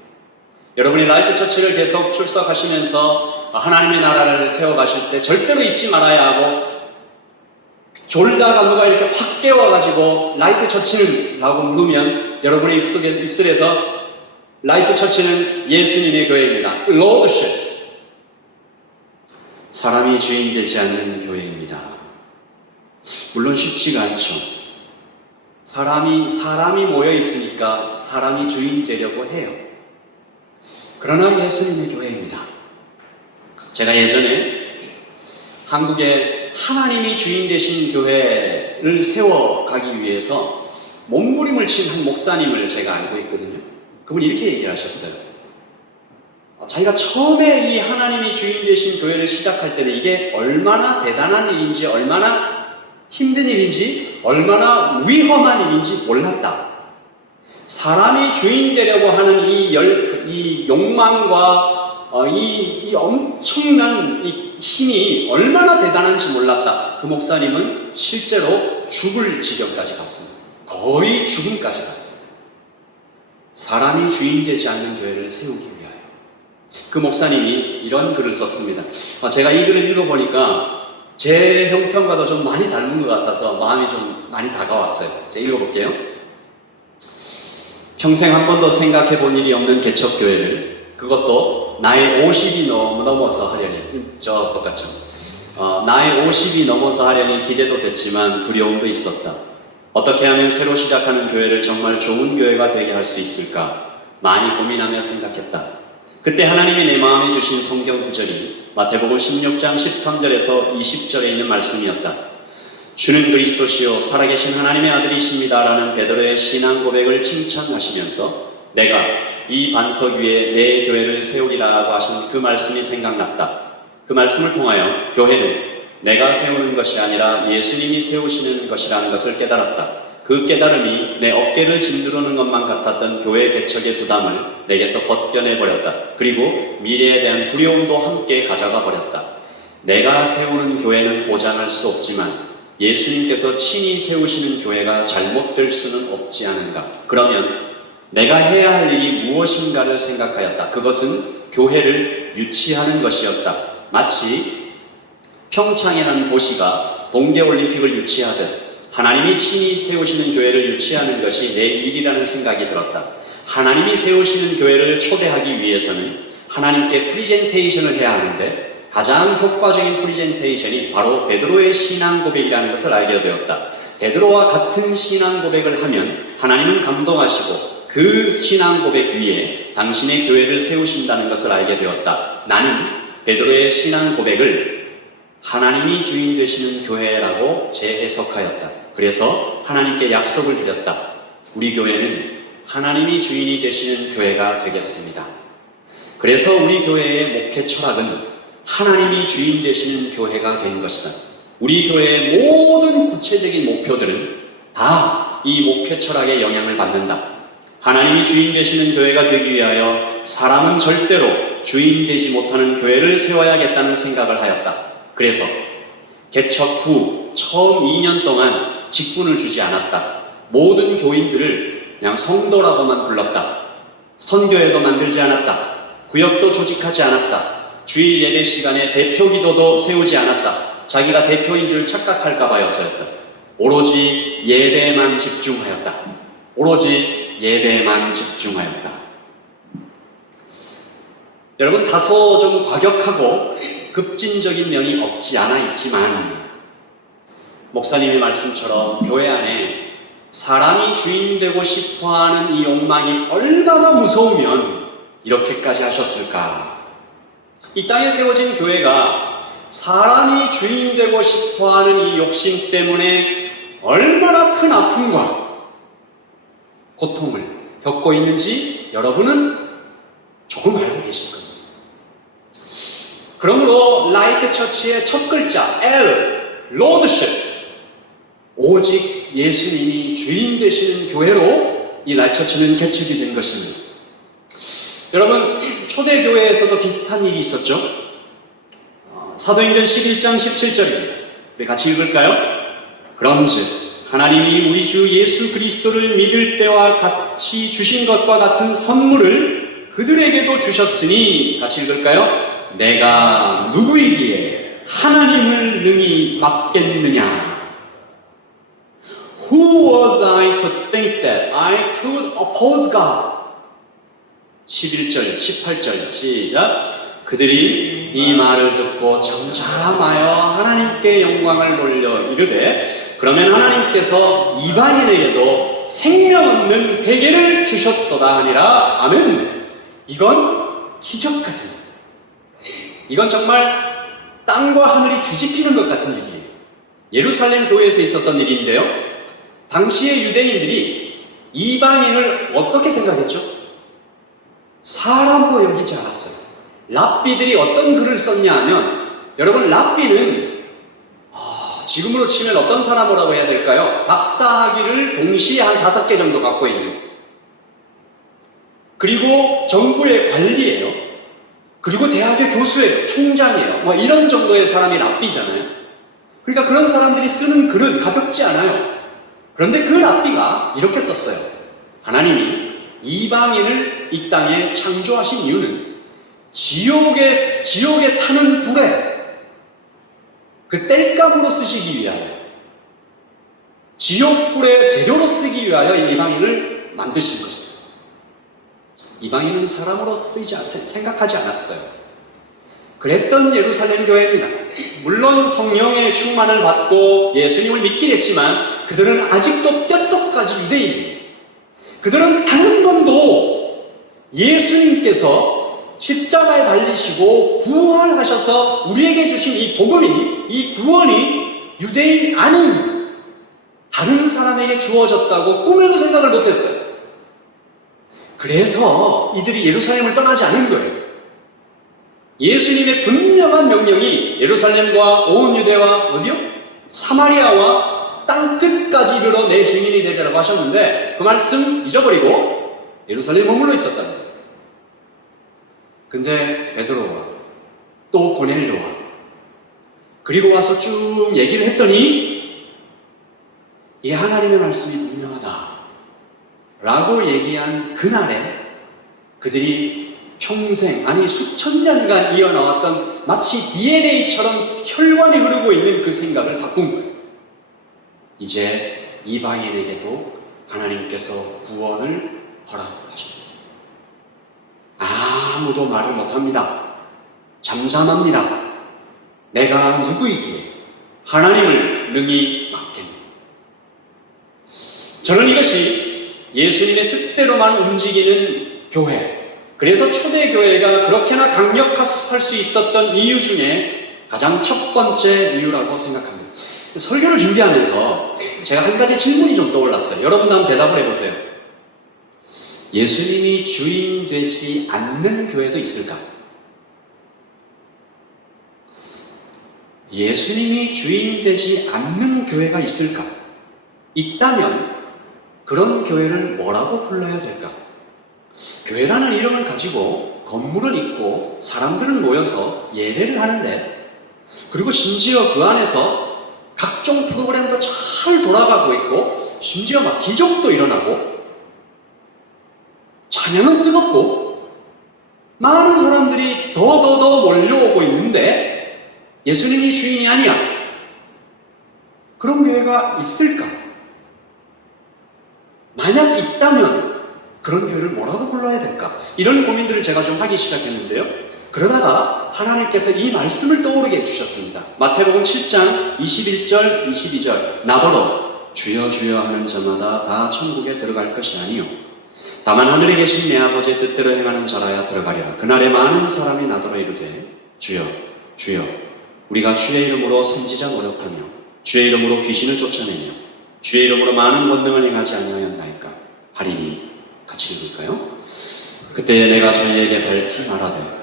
여러분이 라이트 처치를 계속 출석하시면서 하나님의 나라를 세워가실 때 절대로 잊지 말아야 하고, 졸다가 누가 이렇게 확 깨워가지고 라이트 처치는 라고 물으면 여러분의 입술에서 라이트 처치는 예수님의 교회입니다. 로드십. 사람이 주인 되지 않는 교회입니다. 물론 쉽지가 않죠. 사람이 모여 있으니까 사람이 주인 되려고 해요. 그러나 예수님의 교회입니다. 제가 예전에 한국에 하나님이 주인 되신 교회를 세워가기 위해서 몸부림을 친 한 목사님을 제가 알고 있거든요. 그분이 이렇게 얘기를 하셨어요. 자기가 처음에 이 하나님이 주인 되신 교회를 시작할 때는 이게 얼마나 대단한 일인지, 얼마나 힘든 일인지, 얼마나 위험한 일인지 몰랐다. 사람이 주인 되려고 하는 이 욕망과 이 엄청난 이 힘이 얼마나 대단한지 몰랐다. 그 목사님은 실제로 죽을 지경까지 갔습니다. 거의 죽음까지 갔습니다. 사람이 주인 되지 않는 교회를 세우기 위하여. 그 목사님이 이런 글을 썼습니다. 제가 이 글을 읽어보니까 제 형편과도 좀 많이 닮은 것 같아서 마음이 좀 많이 다가왔어요. 제가 읽어볼게요. 평생 한 번도 생각해 본 일이 없는 개척교회를, 그것도 나이 50이 넘어서 하려니, 똑같죠. 나이 50이 넘어서 하려니 기대도 됐지만 두려움도 있었다. 어떻게 하면 새로 시작하는 교회를 정말 좋은 교회가 되게 할 수 있을까? 많이 고민하며 생각했다. 그때 하나님이 내 마음에 주신 성경 구절이 마태복음 16장 13절에서 20절에 있는 말씀이었다. 주는 그리스도시요 살아계신 하나님의 아들이십니다 라는 베드로의 신앙 고백을 칭찬하시면서 내가 이 반석 위에 내 교회를 세우리라고 하신 그 말씀이 생각났다. 그 말씀을 통하여 교회는 내가 세우는 것이 아니라 예수님이 세우시는 것이라는 것을 깨달았다. 그 깨달음이 내 어깨를 짓누르는 것만 같았던 교회 개척의 부담을 내게서 벗겨내버렸다. 그리고 미래에 대한 두려움도 함께 가져가 버렸다. 내가 세우는 교회는 보장할 수 없지만 예수님께서 친히 세우시는 교회가 잘못될 수는 없지 않은가. 그러면 내가 해야 할 일이 무엇인가를 생각하였다. 그것은 교회를 유치하는 것이었다. 마치 평창이라는 도시가 동계올림픽을 유치하듯 하나님이 친히 세우시는 교회를 유치하는 것이 내 일이라는 생각이 들었다. 하나님이 세우시는 교회를 초대하기 위해서는 하나님께 프리젠테이션을 해야 하는데 가장 효과적인 프리젠테이션이 바로 베드로의 신앙 고백이라는 것을 알게 되었다. 베드로와 같은 신앙 고백을 하면 하나님은 감동하시고 그 신앙 고백 위에 당신의 교회를 세우신다는 것을 알게 되었다. 나는 베드로의 신앙 고백을 하나님이 주인 되시는 교회라고 재해석하였다. 그래서 하나님께 약속을 드렸다. 우리 교회는 하나님이 주인이 되시는 교회가 되겠습니다. 그래서 우리 교회의 목회 철학은 하나님이 주인 되시는 교회가 된 것이다. 우리 교회의 모든 구체적인 목표들은 다 이 목회 철학의 영향을 받는다. 하나님이 주인 되시는 교회가 되기 위하여 사람은 절대로 주인 되지 못하는 교회를 세워야겠다는 생각을 하였다. 그래서 개척 후 처음 2년 동안 직분을 주지 않았다. 모든 교인들을 그냥 성도라고만 불렀다. 선교회도 만들지 않았다. 구역도 조직하지 않았다. 주일 예배 시간에 대표 기도도 세우지 않았다. 자기가 대표인 줄 착각할까봐였었다. 오로지 예배에만 집중하였다. 오로지 예배에만 집중하였다. 여러분, 다소 좀 과격하고 급진적인 면이 없지 않아 있지만 목사님의 말씀처럼 교회 안에 사람이 주인 되고 싶어하는 이 욕망이 얼마나 무서우면 이렇게까지 하셨을까? 이 땅에 세워진 교회가 사람이 주인 되고 싶어하는 이 욕심 때문에 얼마나 큰 아픔과 고통을 겪고 있는지 여러분은 조금 알고 계실 겁니다. 그러므로 라이트 처치의 첫 글자 L, 로드십, 오직 예수님이 주인 되시는 교회로 이 라이트 처치는 개척이 된 것입니다. 여러분, 초대교회에서도 비슷한 일이 있었죠. 사도행전 11장 17절입니다. 우리 같이 읽을까요? 그런즉 하나님이 우리 주 예수 그리스도를 믿을 때와 같이 주신 것과 같은 선물을 그들에게도 주셨으니, 같이 읽을까요? 내가 누구이기에 하나님을 능히 막겠느냐? Who was I to think that I could oppose God? 11절, 18절 시작. 그들이 이 말을 듣고 잠잠하여 하나님께 영광을 돌려 이르되 그러면 하나님께서 이방인에게도 생명 없는 회개를 주셨도다 하니라. 아멘. 이건 기적 같은 일. 이건 정말 땅과 하늘이 뒤집히는 것 같은 일이에요. 예루살렘 교회에서 있었던 일인데요. 당시의 유대인들이 이방인을 어떻게 생각했죠? 사람으로 여기지 않았어요. 랍비들이 어떤 글을 썼냐 하면, 여러분, 랍비는 지금으로 치면 어떤 사람이라고 해야 될까요? 박사학위를 동시에 한 5개 정도 갖고 있는, 그리고 정부의 관리예요. 그리고 대학의 교수예요. 총장이에요. 뭐 이런 정도의 사람이 랍비잖아요. 그러니까 그런 사람들이 쓰는 글은 가볍지 않아요. 그런데 그 랍비가 이렇게 썼어요. 하나님이 이방인을 이 땅에 창조하신 이유는 지옥에 타는 불에 그 땔감으로 쓰시기 위하여, 지옥불의 재료로 쓰기 위하여 이방인을 만드신 것입니다. 이방인은 사람으로 생각하지 않았어요. 그랬던 예루살렘 교회입니다. 물론 성령의 충만을 받고 예수님을 믿긴 했지만 그들은 아직도 뼛속까지 유대인이에요. 그들은 단 한 번도 예수님께서 십자가에 달리시고 부활하셔서 우리에게 주신 이 복음이, 이 구원이 유대인 아닌 다른 사람에게 주어졌다고 꿈에도 생각을 못했어요. 그래서 이들이 예루살렘을 떠나지 않은 거예요. 예수님의 분명한 명령이 예루살렘과 온 유대와 어디요? 사마리아와 땅끝까지 이르러 내 증인이 되리라고 하셨는데 그 말씀 잊어버리고 예루살렘에 머물러 있었다는 거예요. 근데 베드로와 또 고넬료와 그리고 와서 쭉 얘기를 했더니 이 하나님의 말씀이 분명하다 라고 얘기한 그날에 그들이 평생, 아니 수천 년간 이어나왔던 마치 DNA처럼 혈관이 흐르고 있는 그 생각을 바꾼 거예요. 이제 이방인에게도 하나님께서 구원을 허락하십니다. 아무도 말을 못합니다. 잠잠합니다. 내가 누구이기에 하나님을 능히 맡겠느냐. 저는 이것이 예수님의 뜻대로만 움직이는 교회, 그래서 초대교회가 그렇게나 강력할 수 있었던 이유 중에 가장 첫 번째 이유라고 생각합니다. 설교를 준비하면서 제가 한 가지 질문이 좀 떠올랐어요. 여러분도 한번 대답을 해보세요. 예수님이 주인 되지 않는 교회도 있을까? 예수님이 주인 되지 않는 교회가 있을까? 있다면 그런 교회를 뭐라고 불러야 될까? 교회라는 이름을 가지고 건물을 잇고 사람들은 모여서 예배를 하는데, 그리고 심지어 그 안에서 각종 프로그램도 잘 돌아가고 있고 심지어 막 기적도 일어나고 찬양은 뜨겁고 많은 사람들이 더 몰려오고 있는데 예수님이 주인이 아니야. 그런 교회가 있을까? 만약 있다면 그런 교회를 뭐라고 불러야 될까? 이런 고민들을 제가 좀 하기 시작했는데요. 그러다가 하나님께서 이 말씀을 떠오르게 해주셨습니다. 마태복음 7장 21절 22절 나더러 주여 주여 하는 자마다 다 천국에 들어갈 것이 아니요 다만 하늘에 계신 내 아버지의 뜻대로 행하는 자라야 들어가리라. 그날에 많은 사람이 나더러 이르되 주여 주여 우리가 주의 이름으로 선지자 노릇하며 주의 이름으로 귀신을 쫓아내며 주의 이름으로 많은 권능을 행하지 아니하였나이까 하리니. 같이 읽을까요? 그때 내가 저희에게 밝히 말하되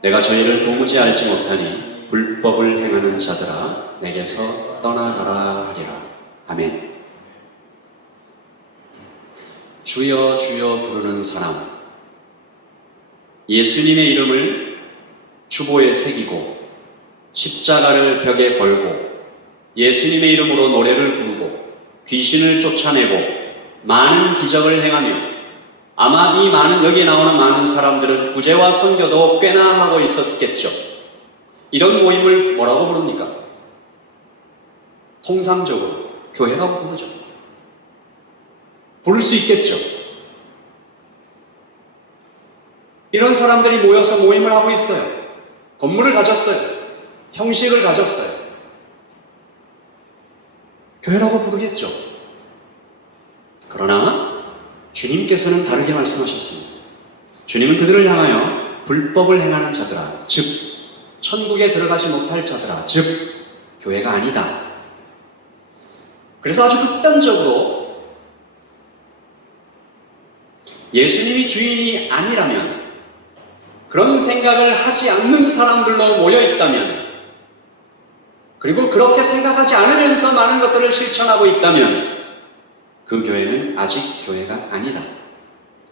내가 저희를 도무지 알지 못하니 불법을 행하는 자들아 내게서 떠나가라 하리라. 아멘. 주여 주여 부르는 사람, 예수님의 이름을 주보에 새기고 십자가를 벽에 걸고 예수님의 이름으로 노래를 부르고 귀신을 쫓아내고 많은 기적을 행하며, 아마 이 많은, 여기에 나오는 많은 사람들은 구제와 선교도 꽤나 하고 있었겠죠. 이런 모임을 뭐라고 부릅니까? 통상적으로 교회라고 부르죠. 부를 수 있겠죠. 이런 사람들이 모여서 모임을 하고 있어요. 건물을 가졌어요. 형식을 가졌어요. 교회라고 부르겠죠. 그러나 주님께서는 다르게 말씀하셨습니다. 주님은 그들을 향하여 불법을 행하는 자들아, 즉 천국에 들어가지 못할 자들아, 즉 교회가 아니다. 그래서 아주 극단적으로 예수님이 주인이 아니라면, 그런 생각을 하지 않는 사람들로 모여있다면, 그리고 그렇게 생각하지 않으면서 많은 것들을 실천하고 있다면 그 교회는 아직 교회가 아니다.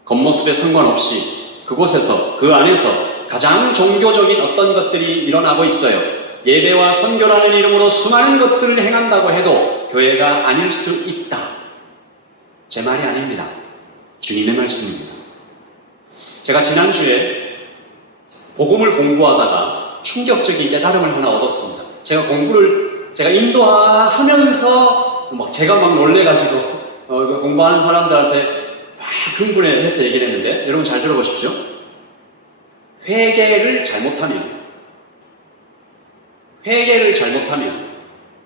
겉모습에 상관없이 그곳에서, 그 안에서 가장 종교적인 어떤 것들이 일어나고 있어요. 예배와 선교라는 이름으로 수많은 것들을 행한다고 해도 교회가 아닐 수 있다. 제 말이 아닙니다. 주님의 말씀입니다. 제가 지난주에 복음을 공부하다가 충격적인 깨달음을 하나 얻었습니다. 제가 인도하면서 제가 막 놀래가지고 공부하는 사람들한테 막 흥분해서 얘기를 했는데, 여러분 잘 들어보십시오. 회개를 잘못하면,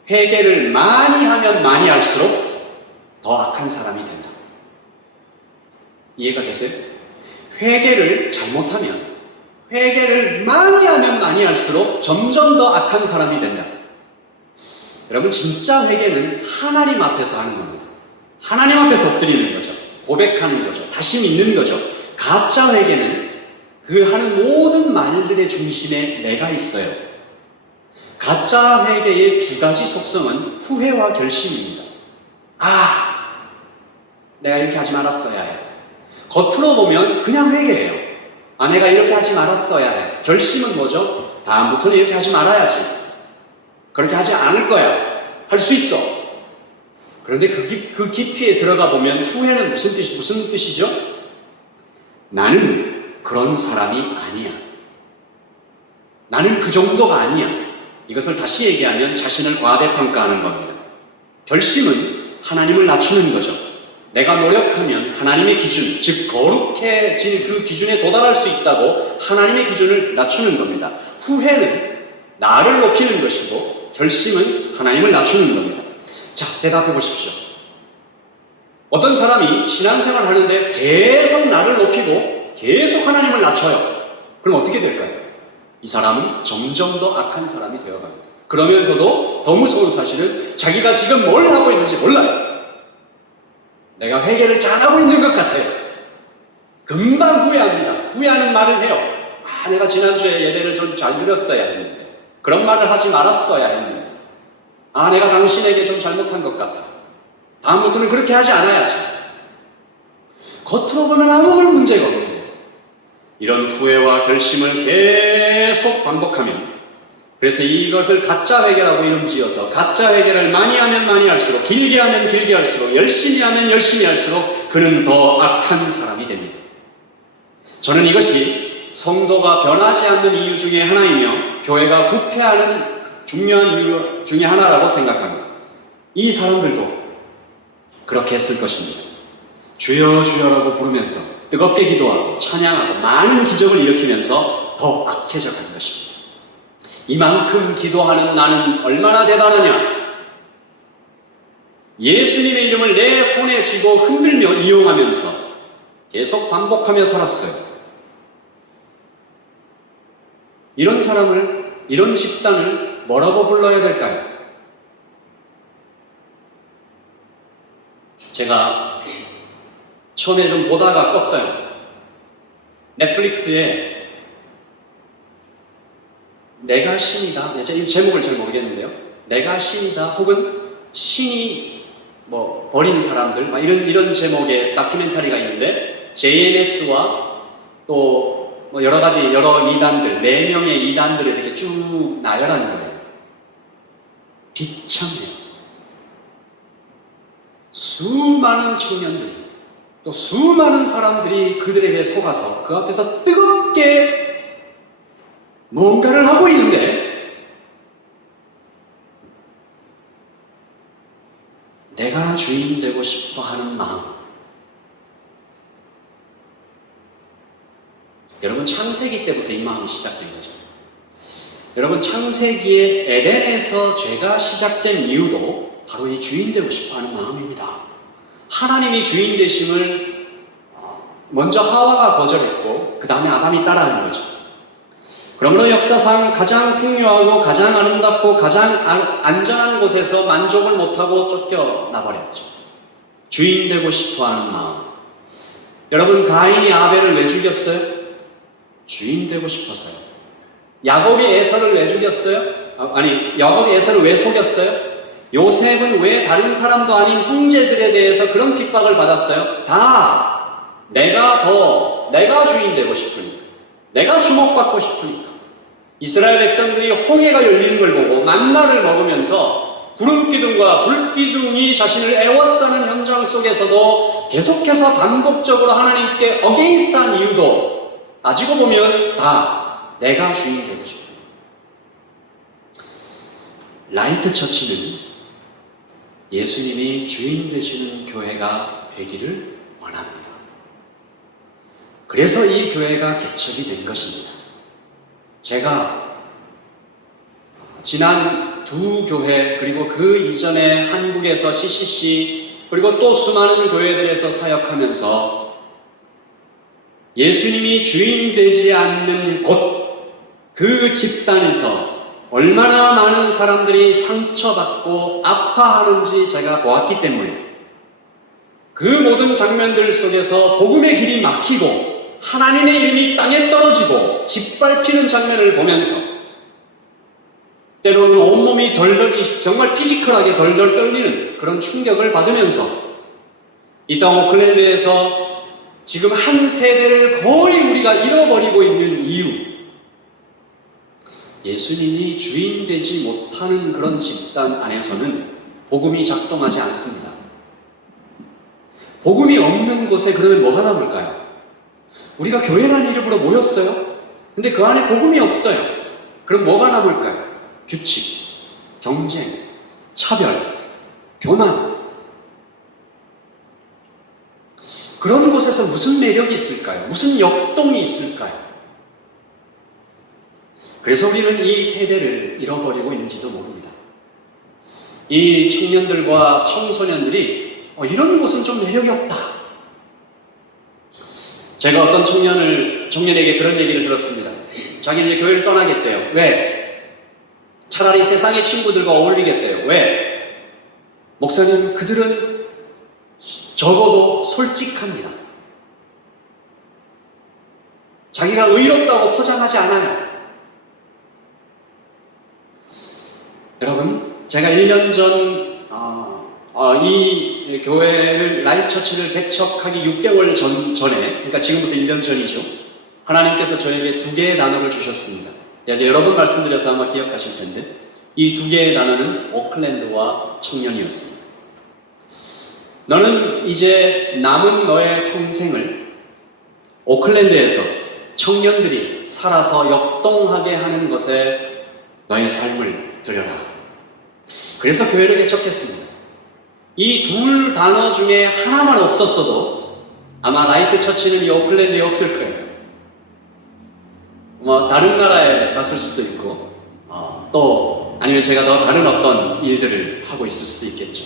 회개를 많이 하면 많이 할수록 더 악한 사람이 된다. 이해가 되세요? 회개를 잘못하면, 회개를 많이 하면 많이 할수록 점점 더 악한 사람이 된다. 여러분, 진짜 회개는 하나님 앞에서 하는 겁니다. 하나님 앞에서 엎드리는 거죠. 고백하는 거죠. 다시 믿는 거죠. 가짜 회개는 그 하는 모든 말들의 중심에 내가 있어요. 가짜 회개의 두 가지 속성은 후회와 결심입니다. 내가 이렇게 하지 말았어야 해. 겉으로 보면 그냥 회개예요. 내가 이렇게 하지 말았어야 해. 결심은 뭐죠? 다음부터는 이렇게 하지 말아야지. 그렇게 하지 않을 거야. 할 수 있어. 그런데 그 깊이에 들어가 보면 후회는 무슨 뜻이죠? 나는 그런 사람이 아니야. 나는 그 정도가 아니야. 이것을 다시 얘기하면 자신을 과대평가하는 겁니다. 결심은 하나님을 낮추는 거죠. 내가 노력하면 하나님의 기준, 즉 거룩해진 그 기준에 도달할 수 있다고 하나님의 기준을 낮추는 겁니다. 후회는 나를 높이는 것이고 결심은 하나님을 낮추는 겁니다. 자, 대답해 보십시오. 어떤 사람이 신앙생활을 하는데 계속 나를 높이고 계속 하나님을 낮춰요. 그럼 어떻게 될까요? 이 사람은 점점 더 악한 사람이 되어갑니다. 그러면서도 더 무서운 사실은 자기가 지금 뭘 하고 있는지 몰라요. 내가 회개를 잘하고 있는 것 같아요. 금방 후회합니다. 후회하는 말을 해요. 내가 지난주에 예배를 좀 잘 드렸어야 했는데, 그런 말을 하지 말았어야 했는데, 내가 당신에게 좀 잘못한 것 같아. 다음부터는 그렇게 하지 않아야지. 겉으로 보면 아무런 문제가 없는데, 이런 후회와 결심을 계속 반복하면, 그래서 이것을 가짜 회개라고 이름 지어서 가짜 회개를 많이 하면 많이 할수록, 길게 하면 길게 할수록, 열심히 하면 열심히 할수록 그는 더 악한 사람이 됩니다. 저는 이것이 성도가 변하지 않는 이유 중에 하나이며 교회가 부패하는 중요한 이유 중에 하나라고 생각합니다. 이 사람들도 그렇게 했을 것입니다. 주여 주여라고 부르면서 뜨겁게 기도하고 찬양하고 많은 기적을 일으키면서 더 악해져 가는 것입니다. 이만큼 기도하는 나는 얼마나 대단하냐? 예수님의 이름을 내 손에 쥐고 흔들며 이용하면서 계속 반복하며 살았어요. 이런 사람을, 이런 집단을 뭐라고 불러야 될까요? 제가 처음에 좀 보다가 껐어요. 넷플릭스에 내가 신이다. 이 제목을 잘 모르겠는데요. 내가 신이다. 혹은 신이 버린 사람들. 이런 제목의 다큐멘터리가 있는데, JMS와 또 여러 이단들, 4명의 이단들이 이렇게 쭉 나열하는 거예요. 비참해요. 수많은 청년들, 또 수많은 사람들이 그들에게 속아서 그 앞에서 뜨겁게 뭔가를 하고 있는데, 내가 주인 되고 싶어 하는 마음. 여러분, 창세기 때부터 이 마음이 시작된 거죠. 여러분, 창세기의 에덴에서 죄가 시작된 이유도 바로 이 주인 되고 싶어 하는 마음입니다. 하나님이 주인 되심을 먼저 하와가 거절했고 그 다음에 아담이 따라하는 거죠. 그러므로 역사상 가장 풍요하고 가장 아름답고 가장 안전한 곳에서 만족을 못하고 쫓겨나버렸죠. 주인 되고 싶어하는 마음. 여러분, 가인이 아벨을 왜 죽였어요? 주인 되고 싶어서요. 야곱이 에서를 왜 죽였어요? 야곱이 에서를 왜 속였어요? 요셉은 왜 다른 사람도 아닌 형제들에 대해서 그런 핍박을 받았어요? 다 내가 주인 되고 싶으니까, 내가 주목받고 싶으니까. 이스라엘 백성들이 홍해가 열리는 걸 보고 만나를 먹으면서 구름기둥과 불기둥이 자신을 애워싸는 현장 속에서도 계속해서 반복적으로 하나님께 어게인스트한 이유도 따지고 보면 다 내가 주인 되고 싶어요. 라이트 처치는 예수님이 주인 되시는 교회가 되기를 원합니다. 그래서 이 교회가 개척이 된 것입니다. 제가 지난 두 교회 그리고 그 이전에 한국에서 CCC 그리고 또 수많은 교회들에서 사역하면서 예수님이 주인 되지 않는 곳 그 집단에서 얼마나 많은 사람들이 상처받고 아파하는지 제가 보았기 때문에 그 모든 장면들 속에서 복음의 길이 막히고 하나님의 이름이 땅에 떨어지고 짓밟히는 장면을 보면서 때로는 온몸이 덜덜 정말 피지컬하게 덜덜 떨리는 그런 충격을 받으면서 이 땅 오클랜드에서 지금 한 세대를 거의 우리가 잃어버리고 있는 이유, 예수님이 주인 되지 못하는 그런 집단 안에서는 복음이 작동하지 않습니다. 복음이 없는 곳에 그러면 뭐가 남을까요? 우리가 교회라는 이름으로 모였어요. 근데 그 안에 복음이 없어요. 그럼 뭐가 남을까요? 규칙, 경쟁, 차별, 교만. 그런 곳에서 무슨 매력이 있을까요? 무슨 역동이 있을까요? 그래서 우리는 이 세대를 잃어버리고 있는지도 모릅니다. 이 청년들과 청소년들이 이런 곳은 좀 매력이 없다. 제가 어떤 청년에게 그런 얘기를 들었습니다. 자기는 이제 교회를 떠나겠대요. 왜? 차라리 세상의 친구들과 어울리겠대요. 왜? 목사님, 그들은 적어도 솔직합니다. 자기가 의롭다고 포장하지 않아요. 여러분, 제가 1년 전 이 교회를 라이트처치를 개척하기 6개월 전에, 그러니까 지금부터 1년 전이죠. 하나님께서 저에게 2개의 단어를 주셨습니다. 이제 여러 번 말씀드려서 아마 기억하실 텐데 이 2개의 단어는 오클랜드와 청년이었습니다. 너는 이제 남은 너의 평생을 오클랜드에서 청년들이 살아서 역동하게 하는 것에 너의 삶을 들여라. 그래서 교회를 개척했습니다. 이 둘 단어 중에 하나만 없었어도 아마 라이트 처치는 이 오클랜드에 없을 거예요. 다른 나라에 갔을 수도 있고 또 아니면 제가 더 다른 어떤 일들을 하고 있을 수도 있겠죠.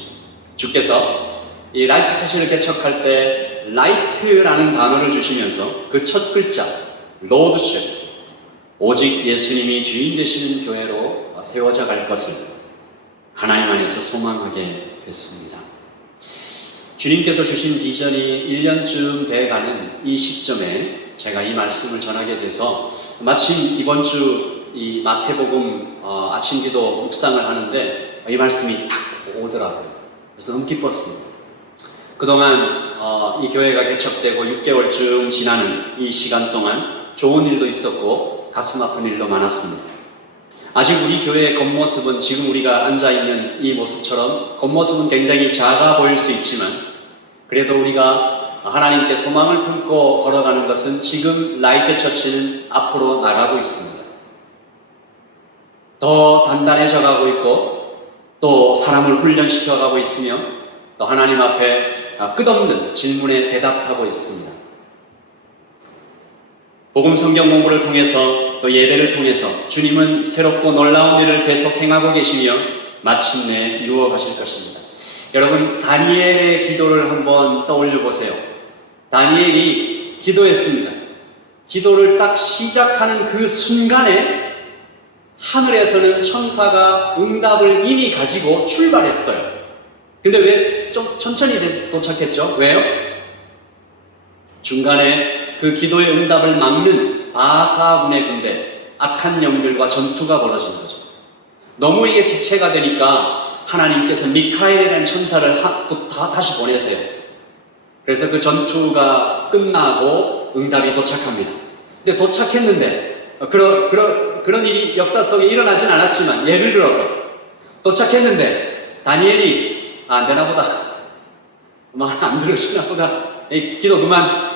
주께서 이 라이트 처치를 개척할 때 라이트라는 단어를 주시면서 그 첫 글자 로드십, 오직 예수님이 주인 되시는 교회로 세워져 갈 것을 하나님 안에서 소망하게 됐습니다. 주님께서 주신 비전이 1년쯤 돼가는 이 시점에 제가 이 말씀을 전하게 돼서 마침 이번 주 이 마태복음 아침 기도 묵상을 하는데 이 말씀이 딱 오더라고요. 그래서 너무 기뻤습니다. 그동안 이 교회가 개척되고 6개월쯤 지나는 이 시간 동안 좋은 일도 있었고 가슴 아픈 일도 많았습니다. 아직 우리 교회의 겉모습은 지금 우리가 앉아있는 이 모습처럼 겉모습은 굉장히 작아 보일 수 있지만 그래도 우리가 하나님께 소망을 품고 걸어가는 것은 지금 라이트 처치는 앞으로 나가고 있습니다. 더 단단해져 가고 있고 또 사람을 훈련시켜 가고 있으며 또 하나님 앞에 끝없는 질문에 대답하고 있습니다. 복음 성경 공부를 통해서 또 예배를 통해서 주님은 새롭고 놀라운 일을 계속 행하고 계시며 마침내 이루어가실 것입니다. 여러분, 다니엘의 기도를 한번 떠올려 보세요. 다니엘이 기도했습니다. 기도를 딱 시작하는 그 순간에 하늘에서는 천사가 응답을 이미 가지고 출발했어요. 근데 왜 좀 천천히 도착했죠? 왜요? 중간에 그 기도의 응답을 막는 바사군의 군대, 악한 영들과 전투가 벌어진 거죠. 너무 이게 지체가 되니까 하나님께서 미카엘이라는 천사를 다시 보내세요. 그래서 그 전투가 끝나고 응답이 도착합니다. 근데 도착했는데 그런 일이 역사 속에 일어나진 않았지만 예를 들어서 도착했는데 다니엘이 안 되나 보다, 안 들으시나 보다, 기도 그만,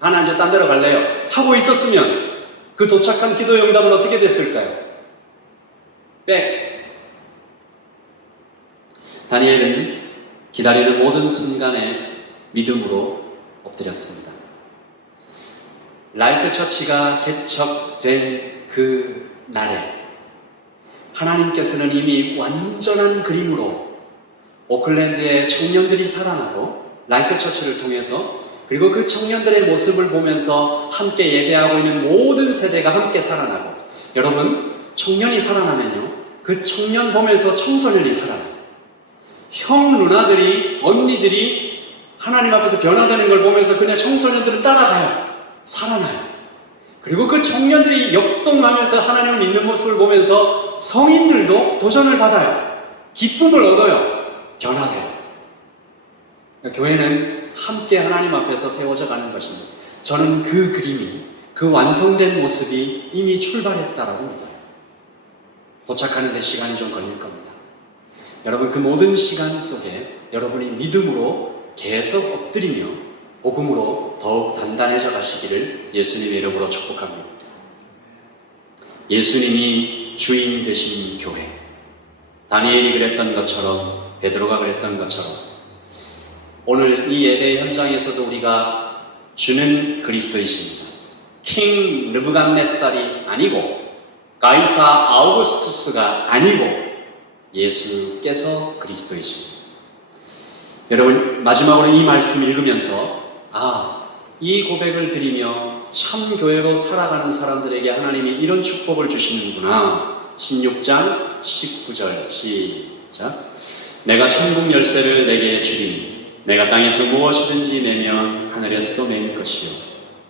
하나님 딴 데로 갈래요. 하고 있었으면 그 도착한 기도 응답은 어떻게 됐을까요? 다니엘은 기다리는 모든 순간에 믿음으로 엎드렸습니다. 라이트 처치가 개척된 그 날에 하나님께서는 이미 완전한 그림으로 오클랜드의 청년들이 살아나고 라이트 처치를 통해서 그리고 그 청년들의 모습을 보면서 함께 예배하고 있는 모든 세대가 함께 살아나고 여러분 청년이 살아나면요 그 청년 보면서 청소년이 살아나요. 형 누나들이 언니들이 하나님 앞에서 변화되는 걸 보면서 그냥 청소년들은 따라가요. 살아나요. 그리고 그 청년들이 역동하면서 하나님을 믿는 모습을 보면서 성인들도 도전을 받아요. 기쁨을 얻어요. 변화돼요. 그러니까 교회는 함께 하나님 앞에서 세워져 가는 것입니다. 저는 그 그림이 그 완성된 모습이 이미 출발했다라고 믿어요. 도착하는 데 시간이 좀 걸릴 겁니다. 여러분 그 모든 시간 속에 여러분이 믿음으로 계속 엎드리며 복음으로 더욱 단단해져 가시기를 예수님의 이름으로 축복합니다. 예수님이 주인 되신 교회, 다니엘이 그랬던 것처럼 베드로가 그랬던 것처럼 오늘 이 예배 현장에서도 우리가 주는 그리스도이십니다. 킹 느부갓네살이 아니고 가이사 아우구스투스가 아니고 예수께서 그리스도이십니다. 여러분 마지막으로 이 말씀 읽으면서 이 고백을 드리며 참 교회로 살아가는 사람들에게 하나님이 이런 축복을 주시는구나. 16장 19절 시작. 내가 천국 열쇠를 내게 주리니 내가 땅에서 무엇이든지 내면 하늘에서도 내릴 것이요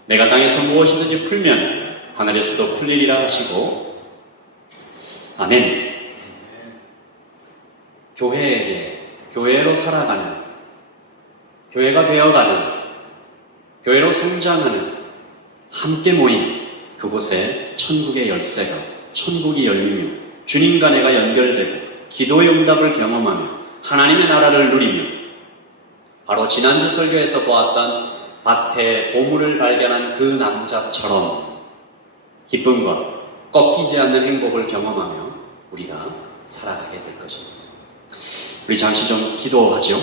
내가 땅에서 무엇이든지 풀면 하늘에서도 풀리리라 하시고 아멘. 교회에게 교회로 살아가는 교회가 되어가는 교회로 성장하는 함께 모인 그곳에 천국의 열쇠가 천국이 열리며 주님과 내가 연결되고 기도의 응답을 경험하며 하나님의 나라를 누리며 바로 지난주 설교에서 보았던 밭에 보물을 발견한 그 남자처럼 기쁨과 꺾이지 않는 행복을 경험하며 우리가 살아가게 될 것입니다. 우리 잠시 좀 기도하죠.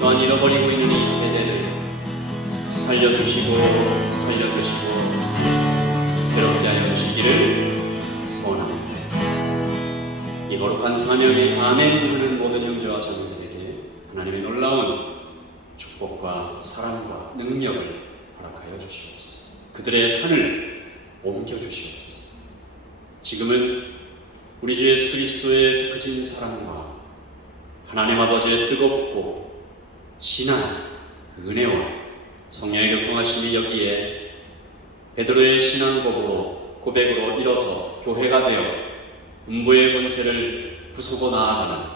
또한 잃어버리고 있는 이 세대를 살려주시고 새롭게 하여 주시기를 소원합니다. 이 거룩한 사명에 아멘 하는 모든 형제와 자매들에게 하나님의 놀라운 축복과 사랑과 능력을 허락하여 주시옵소서. 그들의 산을 옮겨주시옵소서. 지금은 우리 주 예수 그리스도의 크신 사랑과 하나님 아버지의 뜨겁고 진한 그 은혜와 성령의 교통하심이 여기에 베드로의 고백으로 일어서 교회가 되어 음부의 권세를 부수고 나아가는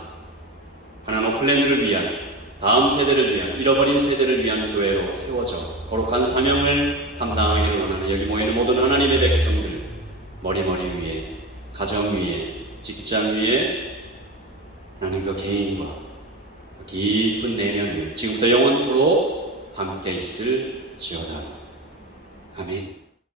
하나님 오클랜드를 위한 다음 세대를 위한 잃어버린 세대를 위한 교회로 세워져 거룩한 사명을 감당하기를 원하는 여기 모이는 모든 하나님의 백성들 머리 위에 가정 위에 직장 위에 하나님 그 개인과 깊은 내면 위에 지금부터 영원토록 함께 있을지어다. 아멘.